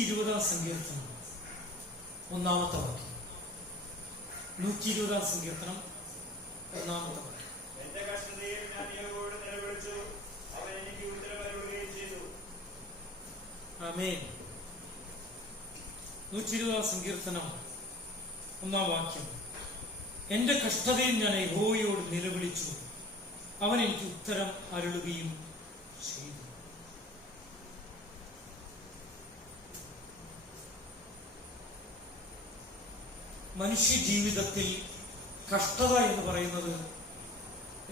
120 സങ്കീർത്തനം 1-ാമത്തെ വാക്യം. 120 സങ്കീർത്തനം 1-ാമത്തെ വാക്യം. എന്റെ കഷ്ടതയിൽ ഞാൻ യഹോവയോട് നിലവിളിച്ചു, അവൻ എനിക്ക് ഉത്തരമരുളുകയും ചെയ്തു. ആമേൻ. 120 സങ്കീർത്തനം 1-ാം വാക്യം. എന്റെ കഷ്ടതയിൽ ഞാൻ യഹോവയോട് നിലവിളിച്ചു, അവൻ എനിക്ക് ഉത്തരം അരുളുകയും ചെയ്തു. മനുഷ്യ ജീവിതത്തിൽ കഷ്ടത എന്ന് പറയുന്നത്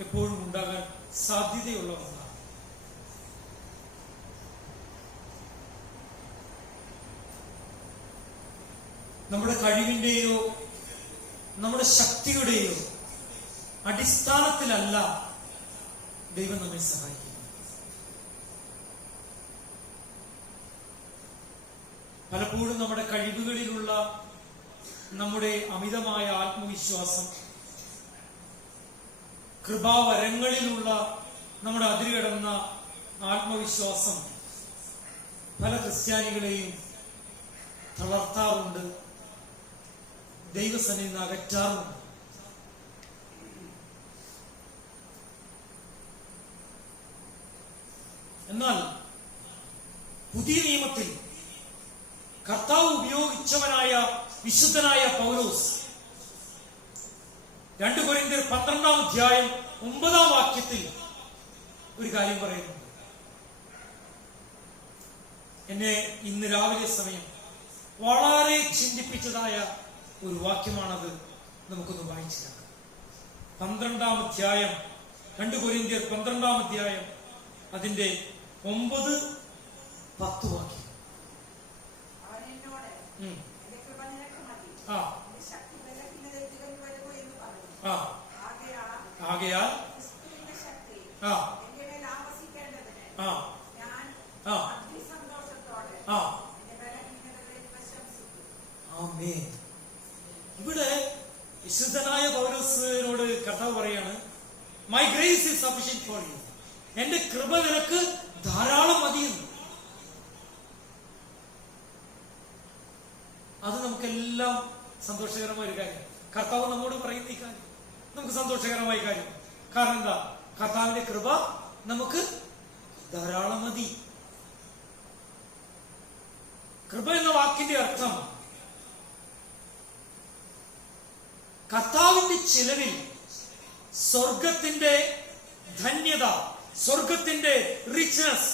എപ്പോഴും ഉണ്ടാകാൻ സാധ്യതയുള്ള ഒന്നാണ്. നമ്മുടെ കഴിവിന്റെയോ നമ്മുടെ ശക്തിയുടെയോ അടിസ്ഥാനത്തിലല്ല ദൈവം നമ്മെ സഹായിക്കുന്നത്. പലപ്പോഴും നമ്മുടെ കഴിവുകളിലുള്ള നമ്മുടെ അമിതമായ ആത്മവിശ്വാസം, കൃപാവരങ്ങളിലുള്ള നമ്മുടെ അതിരുകടന്ന ആത്മവിശ്വാസം പല ക്രിസ്ത്യാനികളെയും തളർത്താറുണ്ട്, ദൈവസന്നിധിയിൽ നിന്ന് അകറ്റാറുണ്ട്. എന്നാൽ പുതിയ നിയമത്തിൽ കർത്താവ് ഉപയോഗിച്ചവനായ വിശുദ്ധനായ പൗലോസ് 2 കൊരിന്ത്യർ 12-ാം അധ്യായം 9-ാം വാക്യത്തിൽ ഒരു കാര്യം പറയുന്നു. എന്നെ ഇന്ന് രാവിലെ സമയം വളരെ ചിന്തിപ്പിച്ചതായ ഒരു വാക്യമാണത്. നമുക്കൊന്ന് വായിച്ചു കേൾക്കാം. 12-ാം അധ്യായം 2 കൊരിന്ത്യർ 12-ാം അധ്യായം അതിന്റെ 9-10 വാക്യം. ആകയാൽ ഇവിടെ വിശുദ്ധനായ പൗലോസിനോട് കർത്താവ് പറയാണ്, my grace is sufficient for you. എന്റെ കൃപ നിനക്ക് ധാരാളം മതിയെന്ന്. അത് നമുക്കെല്ലാം സന്തോഷകരമായ ഒരു കാര്യം. കർത്താവ് നമ്മോട് പറയുന്ന ഈ കാര്യം നമുക്ക് സന്തോഷകരമായ കാര്യം. കാരണം എന്താ? കർത്താവിന്റെ കൃപ നമുക്ക് ധാരാളം മതി. കൃപ എന്ന വാക്കിന്റെ അർത്ഥം കർത്താവിന്റെ ചിലവിൽ സ്വർഗത്തിന്റെ ധന്യത, സ്വർഗത്തിന്റെ റിച്ച്നെസ്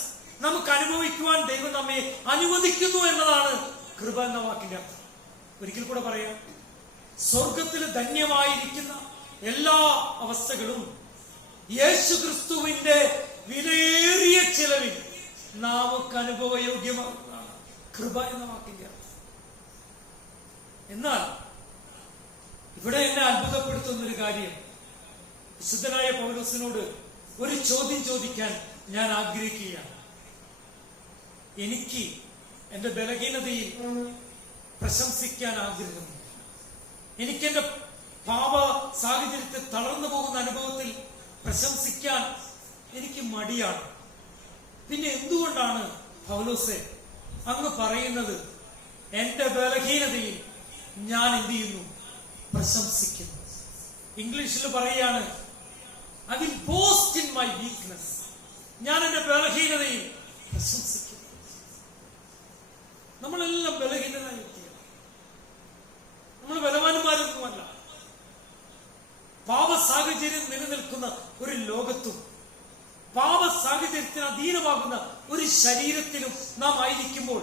നമുക്ക് അനുഭവിക്കുവാൻ ദൈവം നമ്മെ അനുവദിക്കുന്നു എന്നതാണ് കൃപ എന്ന വാക്കിന്റെ അർത്ഥം. ഒരിക്കൽ കൂടെ പറയാം, സ്വർഗത്തിൽ ധന്യമായിരിക്കുന്ന എല്ലാ അവസ്ഥകളും യേശു ക്രിസ്തുവിന്റെ വിലയേറിയ ചിലവിൽ നമുക്ക് അനുഭവയോഗ്യമാകുന്നതാണ് കൃപ എന്ന വാക്കിന്റെ അർത്ഥം. എന്നാൽ ഇവിടെ എന്നെ അത്ഭുതപ്പെടുത്തുന്ന ഒരു കാര്യം, വിശുദ്ധനായ പൗലോസിനോട് ഒരു ചോദ്യം ചോദിക്കാൻ ഞാൻ ആഗ്രഹിക്കുകയാണ്. എനിക്ക് എന്റെ ബലഹീനതയിൽ പ്രശംസിക്കാൻ ആഗ്രഹമുണ്ട്. എനിക്കെന്റെ പാപ സാഹചര്യത്തിൽ തളർന്നു പോകുന്ന അനുഭവത്തിൽ പ്രശംസിക്കാൻ എനിക്ക് മടിയാണ്. പിന്നെ എന്തുകൊണ്ടാണ് പൗലോസേ അങ്ങ് പറയുന്നത് എന്റെ ബലഹീനതയിൽ ഞാൻ എന്ത് ചെയ്യുന്നു? പ്രശംസിക്കുന്നു. ഇംഗ്ലീഷിൽ പറയാണ്, I will boast in my weakness. ഞാൻ എന്റെ ബലഹീനതയിൽ പ്രശംസിക്കുന്നു. നമ്മളെല്ലാം ബലഹീനരായ വ്യക്തിയാണ്. നമ്മൾ ബലവാന്മാരൊന്നുമല്ല. പാപ സാഹചര്യം നിലനിൽക്കുന്ന ഒരു ലോകത്തും പാപ സാഹചര്യത്തിന് അധീനമാകുന്ന ഒരു ശരീരത്തിലും നാം ആയിരിക്കുമ്പോൾ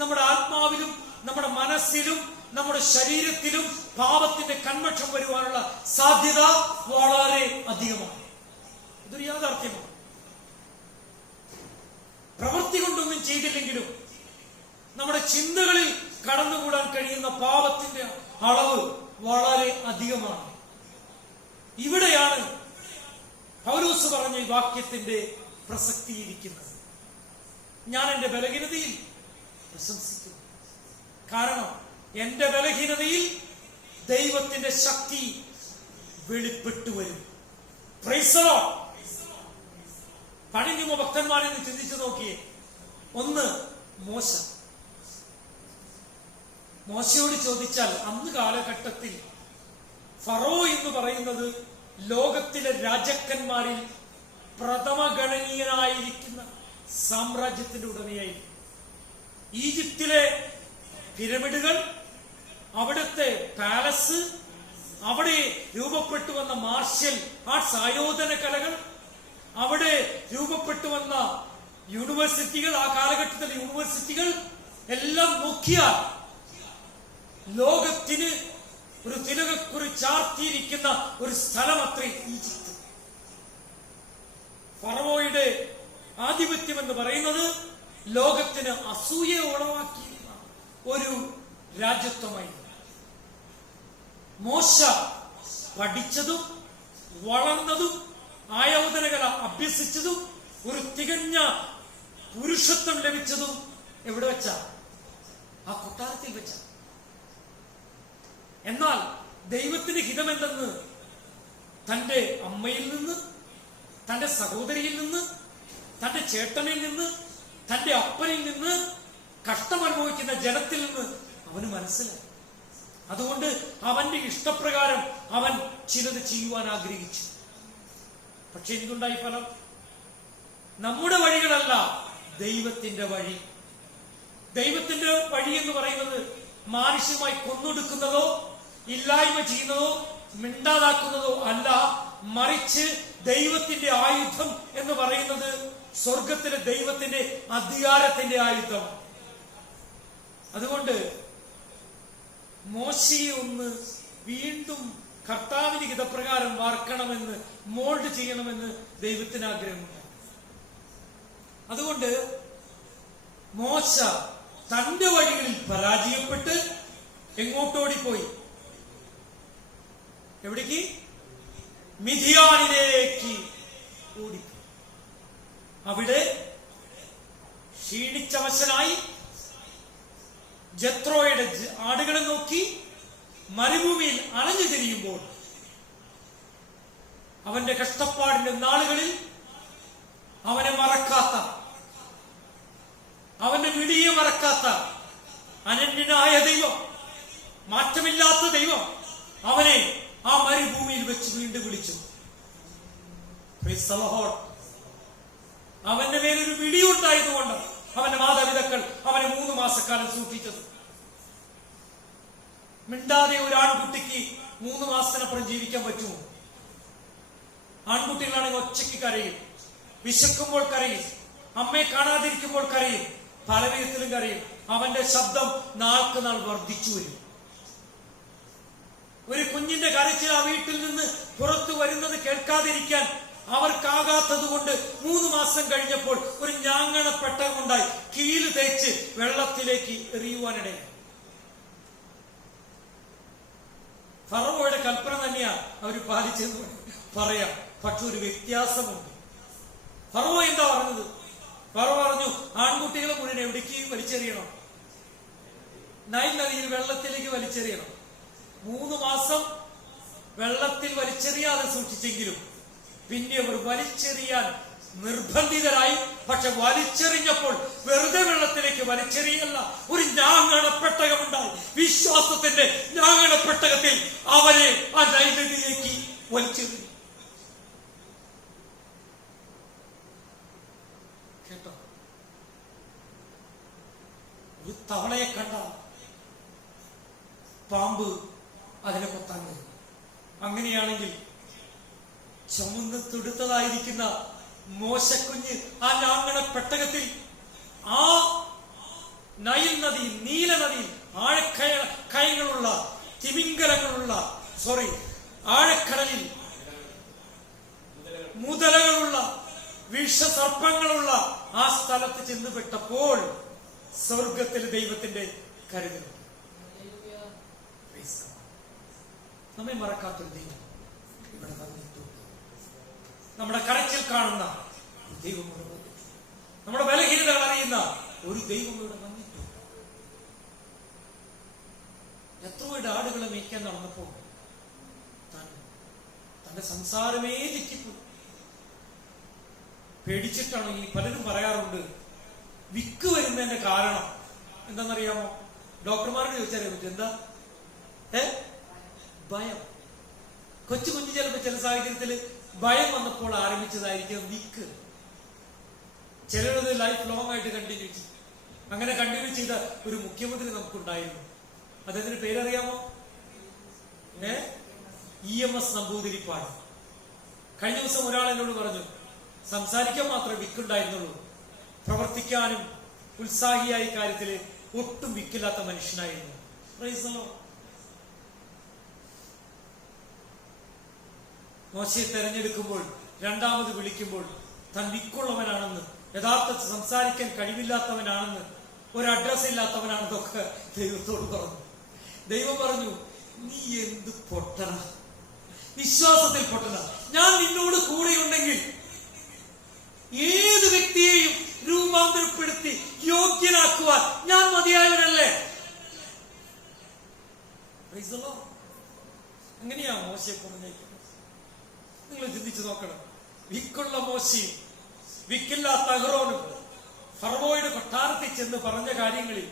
നമ്മുടെ ആത്മാവിലും നമ്മുടെ മനസ്സിലും നമ്മുടെ ശരീരത്തിലും പാപത്തിന്റെ കന്മഷം വരുവാനുള്ള സാധ്യത വളരെ അധികമാണ്. ഇതൊരു യാഥാർത്ഥ്യമാണ്. പ്രവൃത്തി കൊണ്ടൊന്നും ചെയ്തില്ലെങ്കിലും നമ്മുടെ ചിന്തകളിൽ കടന്നുകൂടാൻ കഴിയുന്ന പാപത്തിന്റെ അളവ് വളരെ അധികമാണ്. ഇവിടെയാണ് പൗലോസ് പറഞ്ഞ ഈ വാക്യത്തിന്റെ പ്രസക്തിയിരിക്കുന്നത്. ഞാൻ എന്റെ ബലഹീനതയിൽ പ്രശംസിക്കുന്നു. കാരണം എന്റെ ബലഹീനതയിൽ ദൈവത്തിന്റെ ശക്തി വെളിപ്പെട്ടു വരും. Price the Lord. പഴയ നിയമ ഭക്തന്മാരെ ചിന്തിച്ചു നോക്കിയേ. ഒന്ന് മോശ. മോശയോട് ചോദിച്ചാൽ അന്ന് കാലഘട്ടത്തിൽ ഫറോ എന്ന് പറയുന്നത് ലോകത്തിലെ രാജാക്കന്മാരിൽ പ്രഥമഗണനീയനായിരിക്കുന്ന സാമ്രാജ്യത്തിന്റെ ഉടമയായി. ഈജിപ്തിലെ പിരമിഡുകൾ, അവിടുത്തെ പാലസ്, അവിടെ രൂപപ്പെട്ടു വന്ന മാർഷ്യൽ ആർട്സ് ആയോധന കലകൾ, അവിടെ രൂപപ്പെട്ടു വന്ന യൂണിവേഴ്സിറ്റികൾ, ആ കാലഘട്ടത്തിലെ യൂണിവേഴ്സിറ്റികൾ എല്ലാം നോക്കിയാൽ ലോകത്തിന് ഒരു തിലകക്കുറി ചാർത്തിയിരിക്കുന്ന ഒരു സ്ഥലമത്രേ ഈജിപ്ത്. ഫറവോയുടെ ആധിപത്യം എന്ന് പറയുന്നത് ലോകത്തിന് അസൂയ ഉളവാക്കിയിരുന്ന ഒരു രാജ്യത്വമായി. മോശ പഠിച്ചതും വളർന്നതും ആയോധനകല അഭ്യസിച്ചതും ഒരു തികഞ്ഞ പുരുഷത്വം ലഭിച്ചതും എവിടെ വെച്ച? ആ കൊട്ടാരത്തിൽ വെച്ച. എന്നാൽ ദൈവത്തിന് ഹിതമെന്തെന്ന് തന്റെ അമ്മയിൽ നിന്ന്, തന്റെ സഹോദരിയിൽ നിന്ന്, തന്റെ ചേട്ടനിൽ നിന്ന്, തന്റെ അപ്പനിൽ നിന്ന്, കഷ്ടമനുഭവിക്കുന്ന ജനത്തിൽ നിന്ന് അവന് മനസ്സിലായി. അതുകൊണ്ട് അവന്റെ ഇഷ്ടപ്രകാരം അവൻ ചിലത് ചെയ്യുവാൻ ആഗ്രഹിച്ചു. പക്ഷെ എന്തുണ്ടായി ഫലം? നമ്മുടെ വഴികളല്ല ദൈവത്തിന്റെ വഴി. ദൈവത്തിന്റെ വഴി എന്ന് പറയുന്നത് മാനുഷ്യമായി കൊന്നൊടുക്കുന്നതോ ഇല്ലായ്മ ചെയ്യുന്നതോ മിണ്ടാതാക്കുന്നതോ അല്ല, മറിച്ച് ദൈവത്തിന്റെ ആയുധം എന്ന് പറയുന്നത് സ്വർഗത്തിലെ ദൈവത്തിന്റെ അധികാരത്തിന്റെ ആയുധം. അതുകൊണ്ട് മോശയെ ഒന്ന് വീണ്ടും കർത്താവിന് ഹിതപ്രകാരം വാർക്കണമെന്ന്, മോൾഡ് ചെയ്യണമെന്ന് ദൈവത്തിന് ആഗ്രഹമുണ്ട്. അതുകൊണ്ട് മോശ തന്റെ വഴികളിൽ പരാജയപ്പെട്ട് എങ്ങോട്ടോടിപ്പോയി? എവിടേക്ക്? മിഥിയാനിലേക്ക് ഓടിപ്പോയി. അവിടെ ക്ഷീണിച്ചവശനായി ജത്രോയുടെ ആടുകളെ നോക്കി മരുഭൂമിയിൽ അലഞ്ഞു തിരിയുമ്പോൾ അവന്റെ കഷ്ടപ്പാടിന്റെ നാളുകളിൽ അവനെ മറക്കാത്ത, അവന്റെ വിളിയെ മറക്കാത്ത അനന്യനായ ദൈവം, മാറ്റമില്ലാത്ത ദൈവം അവനെ ആ മരുഭൂമിയിൽ വെച്ച് വീണ്ടും വിളിച്ചു. അവന്റെ മേലൊരു വിളിയുണ്ടായതുകൊണ്ട് അവന്റെ മാതാപിതാക്കൾ അവനെ 3 മാസക്കാലം സൂക്ഷിച്ചത്. മിണ്ടാതെ ഒരു ആൺകുട്ടിക്ക് 3 മാസത്തിനപ്പുറം ജീവിക്കാൻ പറ്റുമോ? ആൺകുട്ടികളാണെങ്കിൽ ഒച്ചയ്ക്ക് കരയും, വിശക്കുമ്പോൾ കരയും, അമ്മയെ കാണാതിരിക്കുമ്പോൾ കരയും, പല വിധത്തിലും കരയും. അവന്റെ ശബ്ദം നാൾക്ക് നാൾ വർദ്ധിച്ചു വരും. ഒരു കുഞ്ഞിന്റെ കരച്ചിൽ ആ വീട്ടിൽ നിന്ന് പുറത്തു വരുന്നത് കേൾക്കാതിരിക്കാൻ അവർക്കാകാത്തത് കൊണ്ട് 3 മാസം കഴിഞ്ഞപ്പോൾ ഒരു ഞാങ്ങണ പെട്ടകമുണ്ടായി കീല് തേച്ച് വെള്ളത്തിലേക്ക് എറിയുവാനിടയായി. ഫറവോയുടെ കൽപ്പന തന്നെയാണ് അവർ പാലിച്ചെന്ന് പറയാം. പക്ഷെ ഒരു വ്യത്യാസമുണ്ട്. ഫറവോ എന്താ പറഞ്ഞത്? ഫറവോ പറഞ്ഞു, ആൺകുട്ടികളെ മുഴുവൻ എവിടേക്ക് വലിച്ചെറിയണം? നൈൽ നദിയിൽ വെള്ളത്തിലേക്ക് വലിച്ചെറിയണം. 3 മാസം വെള്ളത്തിൽ വലിച്ചെറിയാതെ സൂക്ഷിച്ചെങ്കിലും പിന്നെ അവർ വലിച്ചെറിയാൻ നിർബന്ധിതരായി. പക്ഷെ വലിച്ചെറിഞ്ഞപ്പോൾ വെറുതെ വെള്ളത്തിലേക്ക് വലിച്ചെറിയല്ല, ഒരു ഞാങ്ങണപ്പെട്ടകമുണ്ടായി. വിശ്വാസത്തിന്റെ ഞാങ്ങണപ്പെട്ടകത്തിൽ അവരെ ആ നൈൽ നദിയിലേക്ക് വലിച്ചെറിഞ്ഞു. കേട്ടോ? ഒരു തവളയെ കണ്ട പാമ്പ് അതിനെ കൊത്താൻ വരും. അങ്ങനെയാണെങ്കിൽ ചുമന്ന് തുടുത്തതായിരിക്കുന്ന മോശക്കുഞ്ഞ് ആ ഞാങ്ങണ പെട്ടകത്തിൽ ആ നൈൽ നദിയിൽ, നീല നദിയിൽ ആഴക്കയങ്ങളുള്ള തിമിംഗലങ്ങളുള്ള ആഴക്കടലിൽ മുതലകളുള്ള വിഷസർപ്പങ്ങളുള്ള ആ സ്ഥലത്ത് ചെന്നുപെട്ടപ്പോൾ സ്വർഗത്തിൽ ദൈവത്തിന്റെ കരുതൽ. നമ്മെ മറക്കാത്തൊരു ദൈവം ഇവിടെ വന്നിട്ടുണ്ട്. നമ്മുടെ കരച്ചിൽ കാണുന്ന ദൈവം ഇവിടെ വന്നിട്ടുണ്ട്. നമ്മുടെ ബലഹീനതകൾ അറിയുന്ന ഒരു ദൈവം ഇവിടെ വന്നിട്ടുണ്ട്. എത്രയുടെ ആടുകളെ മേയ്ക്കാൻ നടന്നപ്പോൾ തന്റെ സംസാരമേ തെറ്റിപ്പോയി. പേടിച്ചിട്ടാണ് ഈ പലരും പറയാറുണ്ട്, വിക്ക് വരുന്നതിന്റെ കാരണം എന്താണെന്നറിയാമോ? ഡോക്ടർമാരോട് ചോദിച്ചറിയാൻ പറ്റും എന്താ? ഭയം. കൊച്ചു കുഞ്ഞു ചിലപ്പോൾ ചില സാഹചര്യത്തിൽ ഭയം വന്നപ്പോൾ ആരംഭിച്ചതായിരിക്കും വിക്ക്. ചിലരത് ലൈഫ് ലോങ് ആയിട്ട് കണ്ടിന്യൂ ചെയ്യും. അങ്ങനെ കണ്ടിന്യൂ ചെയ്ത ഒരു മുഖ്യമന്ത്രി നമുക്കുണ്ടായിരുന്നു. അദ്ദേഹത്തിന് പേരറിയാമോ? EMS നമ്പൂതിരിപ്പാട്. കഴിഞ്ഞ ദിവസം ഒരാൾ എന്നോട് പറഞ്ഞു, സംസാരിക്കാൻ മാത്രമേ വിക്കുണ്ടായിരുന്നുള്ളൂ, പ്രവർത്തിക്കാനും ഉത്സാഹിയായ കാര്യത്തിൽ ഒട്ടും വിക്കില്ലാത്ത മനുഷ്യനായിരുന്നു. മോശയെ തെരഞ്ഞെടുക്കുമ്പോൾ, രണ്ടാമത് വിളിക്കുമ്പോൾ താൻ വിക്കുള്ളവനാണെന്ന്, യഥാർത്ഥത്തിൽ സംസാരിക്കാൻ കഴിവില്ലാത്തവനാണെന്ന്, ഒരു അഡ്രസ് ഇല്ലാത്തവനാണെന്നൊക്കെ ദൈവത്തോട് പറഞ്ഞു. ദൈവം പറഞ്ഞു, നീ എന്ത് പൊട്ടന, വിശ്വാസത്തിൽ പൊട്ടന. ഞാൻ നിന്നോട് കൂടെയുണ്ടെങ്കിൽ ഏത് വ്യക്തിയെയും രൂപാന്തരപ്പെടുത്തി യോഗ്യനാക്കുവാൻ ഞാൻ മതിയായവനല്ലേ? അങ്ങനെയാ മോശയെ പറഞ്ഞേക്കുന്നത്. നിങ്ങൾ ചിന്തിച്ചു നോക്കണം. വിക്കുള്ള മോശയും വിക്കില്ലാത്ത അഹ്റോനും ഫറവോയുടെ കൊട്ടാരത്തിൽ ചെന്ന് പറഞ്ഞ കാര്യങ്ങളിൽ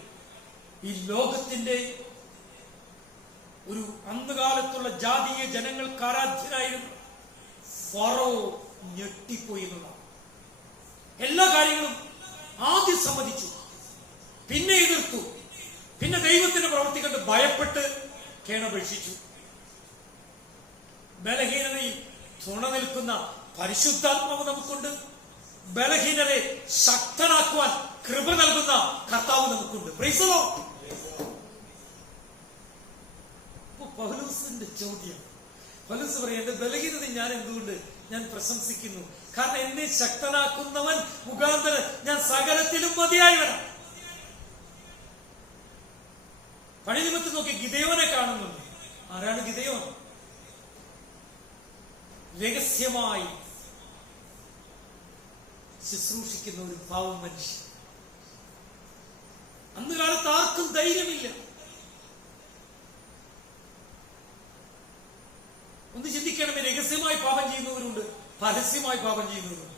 ഈ ലോകത്തിന്റെ ഒരു അന്നുകാലത്തുള്ള ജാതീയ ജനങ്ങൾക്ക് ആരാധ്യനായിരുന്നു ഫറോ ഞെട്ടിപ്പോയി എന്നുള്ളതാണ്. എല്ലാ കാര്യങ്ങളും ആദ്യം സമ്മതിച്ചു, പിന്നെ എതിർത്തു, പിന്നെ ദൈവത്തിന്റെ പ്രവൃത്തി കണ്ട് ഭയപ്പെട്ട് കേണപേക്ഷിച്ചു. ബലഹീനതയിൽ തുണ നിൽക്കുന്ന പരിശുദ്ധാത്മാവ് നമുക്കുണ്ട്. ബലഹീനരെ ശക്തനാക്കുവാൻ കൃപ നൽകുന്ന കർത്താവ് നമുക്കുണ്ട്. Price the Lord. പൗലോസിന്റെ ചോദ്യം, പൗലോസ് പറയാം, എന്റെ ബലഹീനത ഞാൻ എന്തുകൊണ്ട് ഞാൻ പ്രശംസിക്കുന്നു? കാരണം എന്നെ ശക്തനാക്കുന്നവൻ മുഖാന്തരം ഞാൻ സകലത്തിലും മതിയായവനാണ്. പഴയ നിമിത്തം നോക്കി ഗിദെയോനെ കാണുന്നുണ്ട്. ആരാണ് ഗിദെയോൻ? രഹസ്യമായി ശുശ്രൂഷിക്കുന്ന ഒരു പാവം മനുഷ്യൻ. അന്ന് കാലത്ത് ആർക്കും ധൈര്യമില്ല. ഒന്ന് ചിന്തിക്കണമേ, രഹസ്യമായി പാപം ചെയ്യുന്നവരുണ്ട്, പരസ്യമായി പാപം ചെയ്യുന്നവരുണ്ട്.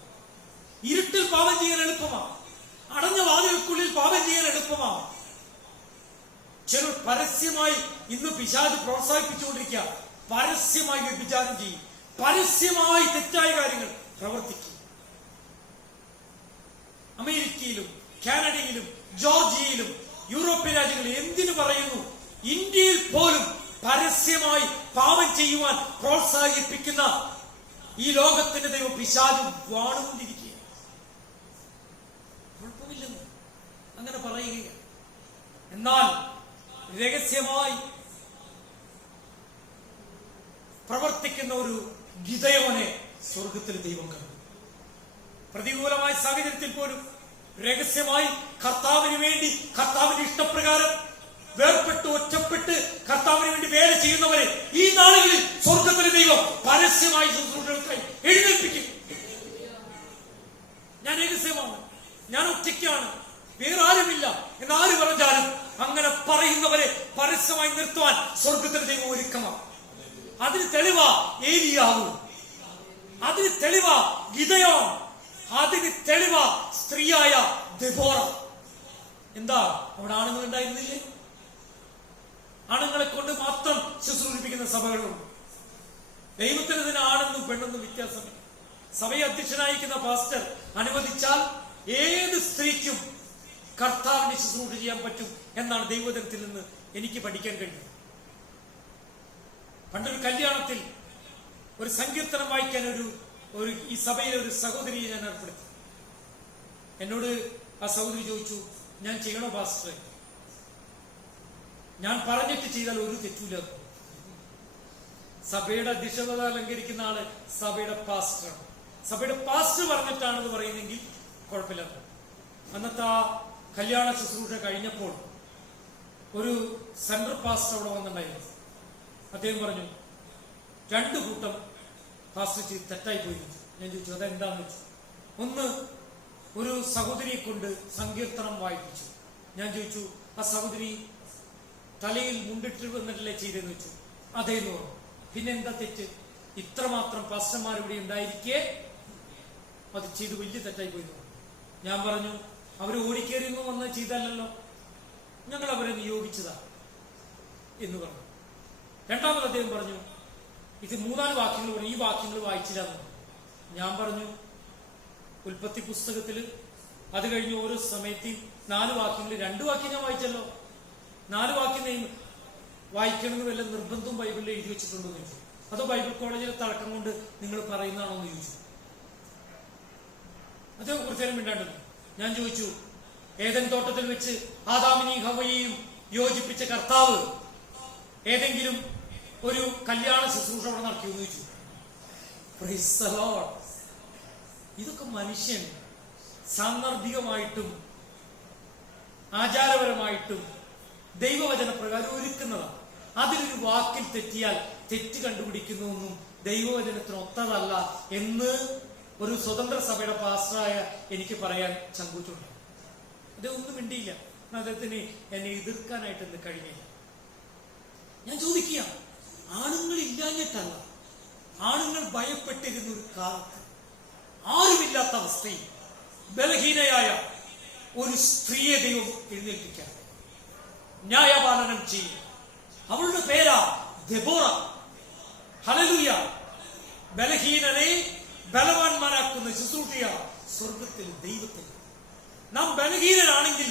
ഇരുട്ടിൽ പാപം ചെയ്യാൻ എളുപ്പമാണ്, അടഞ്ഞ വാതിൽക്കുള്ളിൽ പാപം ചെയ്യാൻ എളുപ്പമാണ്. ചിലർ പരസ്യമായി ഇന്ന് പിശാച് പ്രോത്സാഹിപ്പിച്ചുകൊണ്ടിരിക്കുക, പരസ്യമായി വ്യഭിചാരം ചെയ്യും, പരസ്യമായി തെറ്റായ കാര്യങ്ങൾ പ്രവർത്തിക്കും. അമേരിക്കയിലും കാനഡയിലും ജോർജിയയിലും യൂറോപ്യൻ രാജ്യങ്ങളിൽ എന്തിനു പറയുന്നു, ഇന്ത്യയിൽ പോലും പരസ്യമായി പാപം ചെയ്യുവാൻ പ്രോത്സാഹിപ്പിക്കുന്ന ഈ ലോകത്തിന്റെ ദൈവം പിശാച് വാണുകൊണ്ടിരിക്കുക. കുഴപ്പമില്ലെന്ന് അങ്ങനെ പറയുക. എന്നാൽ രഹസ്യമായി പ്രവർത്തിക്കുന്ന ഒരു ഗിദെയോനെ സ്വർഗത്തിൽ ദൈവം കണ്ടു. പ്രതികൂലമായ സാഹചര്യത്തിൽ പോലും രഹസ്യമായി കർത്താവിന് വേണ്ടി, കർത്താവിന്റെ ഇഷ്ടപ്രകാരം വേർപെട്ട് ഒറ്റപ്പെട്ട് കർത്താവിന് വേണ്ടി വേല ചെയ്യുന്നവരെ ഈ നാളുകളിൽ സ്വർഗത്തിലെ ദൈവം പരസ്യമായി ശുശ്രൂഷകൾക്കായി എഴുന്നേൽപ്പിക്കും. ഞാൻ രഹസ്യമാണ്, ഞാൻ ഒറ്റയ്ക്കാണ്, വേറെ ആരുമില്ല എന്നാര് പറഞ്ഞാലും അങ്ങനെ പറയുന്നവരെ പരസ്യമായി നിർത്തുവാൻ സ്വർഗത്തിലെ ദൈവം ഒരുക്കമാണ്. അതിന് തെളിവാ ഏലിയാവ്, അതിന് തെളിവാ ഗിദെയോൻ, അതിന് തെളിവാ സ്ത്രീയായ ദെബോറ. എന്താ അവിടെ ആണുങ്ങൾ ഉണ്ടായിരുന്നില്ലേ? ആണുങ്ങളെ കൊണ്ട് മാത്രം ശുശ്രൂഷിപ്പിക്കുന്ന സഭകളുണ്ട്. ദൈവത്തിന് ഇതിന് ആണെന്നും പെണ്ണെന്നും വ്യത്യാസമില്ല. സഭയെ അധ്യക്ഷനായിരിക്കുന്ന പാസ്റ്റർ അനുവദിച്ചാൽ ഏത് സ്ത്രീക്കും കർത്താവിനെ ശുശ്രൂഷ ചെയ്യാൻ പറ്റും എന്നാണ് ദൈവജനത്തിൽ നിന്ന് എനിക്ക് പഠിക്കാൻ കഴിഞ്ഞത്. പണ്ടൊരു കല്യാണത്തിൽ ഒരു സങ്കീർത്തനം വായിക്കാൻ ഒരു ഈ സഭയിലെ ഒരു സഹോദരിയെ ഞാൻ ഏർപ്പെടുത്തി. എന്നോട് ആ സഹോദരി ചോദിച്ചു, ഞാൻ ചെയ്യണോ പാസ്റ്ററെ? ഞാൻ പറഞ്ഞിട്ട് ചെയ്താൽ ഒരു തെറ്റൂല. സഭയുടെ അധ്യക്ഷത അലങ്കരിക്കുന്ന ആള് സഭയുടെ പാസ്റ്ററാണ്. സഭയുടെ പാസ്റ്റർ പറഞ്ഞിട്ടാണെന്ന് പറയുന്നെങ്കിൽ കുഴപ്പമില്ല. അന്നത്തെ ആ കല്യാണ ശുശ്രൂഷ കഴിഞ്ഞപ്പോൾ ഒരു സെൻട്രൽ പാസ്റ്റർ അവിടെ വന്നിട്ടുണ്ടായിരുന്നു. അദ്ദേഹം പറഞ്ഞു, 2 കൂട്ടം പാസ്റ്റർ ചെയ്ത് തെറ്റായി പോയി. ഞാൻ ചോദിച്ചു അതെന്താന്ന് വെച്ചു. ഒന്ന്, ഒരു സഹോദരിയെ കൊണ്ട് സങ്കീർത്തനം വായിപ്പിച്ചു. ഞാൻ ചോദിച്ചു ആ സഹോദരി തലയിൽ മുണ്ടിട്ട് വന്നിട്ടല്ലേ ചെയ്തെന്ന് വെച്ചു. അതേന്ന് പറഞ്ഞു. പിന്നെ എന്താ തെറ്റ്? ഇത്രമാത്രം പാസ്റ്റർമാർ ഇവിടെ ഉണ്ടായിരിക്കെ അത് ചെയ്ത് വലിയ തെറ്റായി പോയി. ഞാൻ പറഞ്ഞു, അവർ ഓടിക്കേറിയൊന്നും വന്ന് ചെയ്തല്ലോ, ഞങ്ങൾ അവരെ നിയോഗിച്ചു. സംഭവിച്ചതാ എന്ന് പറഞ്ഞു. രണ്ടാമത് അദ്ദേഹം പറഞ്ഞു, ഇത് 3-4 വാക്യങ്ങൾ പറഞ്ഞു, ഈ വാക്യങ്ങൾ വായിച്ചില്ല എന്ന് പറഞ്ഞു. ഞാൻ പറഞ്ഞു, ഉൽപ്പത്തി പുസ്തകത്തിൽ അത് കഴിഞ്ഞ് ഓരോ സമയത്തും 4 വാക്യങ്ങൾ 2 വാക്യം ഞാൻ വായിച്ചല്ലോ. 4 വാക്യം വായിക്കണമെന്ന് വല്ല നിർബന്ധവും ബൈബിളിൽ എഴുതി വെച്ചിട്ടുണ്ടോ എന്ന് ചോദിച്ചു. അതോ ബൈബിൾ കോളേജിലെ തളക്കം കൊണ്ട് നിങ്ങൾ പറയുന്നതാണോ എന്ന് ചോദിച്ചു. അദ്ദേഹം കുറച്ചു നേരം മിണ്ടാണ്ടല്ലോ. ഞാൻ ചോദിച്ചു, ഏദൻ തോട്ടത്തിൽ വെച്ച് ആദാമിനെയും ഹവ്വയെയും യോജിപ്പിച്ച കർത്താവ് ഏതെങ്കിലും ഒരു കല്യാണ ശുശ്രൂഷ അവിടെ നടത്തിയെന്ന് ചോദിച്ചു. Price the Lord. ഇതൊക്കെ മനുഷ്യൻ സാന്ദർഭികമായിട്ടും ആചാരപരമായിട്ടും ദൈവവചന പ്രകാരം ഒരുക്കുന്നതാണ്. അതിലൊരു വാക്കിൽ തെറ്റിയാൽ തെറ്റ് കണ്ടുപിടിക്കുന്നതൊന്നും ദൈവവചനത്തിന് ഒത്തതല്ല എന്ന് ഒരു സ്വതന്ത്ര സഭയുടെ പാസ്റ്ററായ എനിക്ക് പറയാൻ ചങ്കൂറ്റുണ്ട്. അദ്ദേഹം ഒന്നും മിണ്ടിയില്ല. അദ്ദേഹത്തിന് എന്നെ എതിർക്കാനായിട്ട് എന്ത് കഴിഞ്ഞില്ല. ഞാൻ ചോദിക്കുക, ആണുങ്ങൾ ഇല്ലാഞ്ഞിട്ടല്ല, ആണുങ്ങൾ ഭയപ്പെട്ടിരുന്ന ഒരു കാലത്ത് ആരുമില്ലാത്ത അവസ്ഥയിൽ ബലഹീനയായ ഒരു സ്ത്രീയെ ദൈവം എഴുന്നേൽപ്പിക്കാൻ ന്യായപാലനം ചെയ്യും. അവളുടെ പേരാ ദെബോറ. ഹല്ലേലൂയ. ബലഹീനരെ ബലവാന്മാരാക്കുന്ന ശുശ്രൂഷയ സ്വർഗത്തിൽ ദൈവത്തിന്. നാം ബലഹീനരാണെങ്കിൽ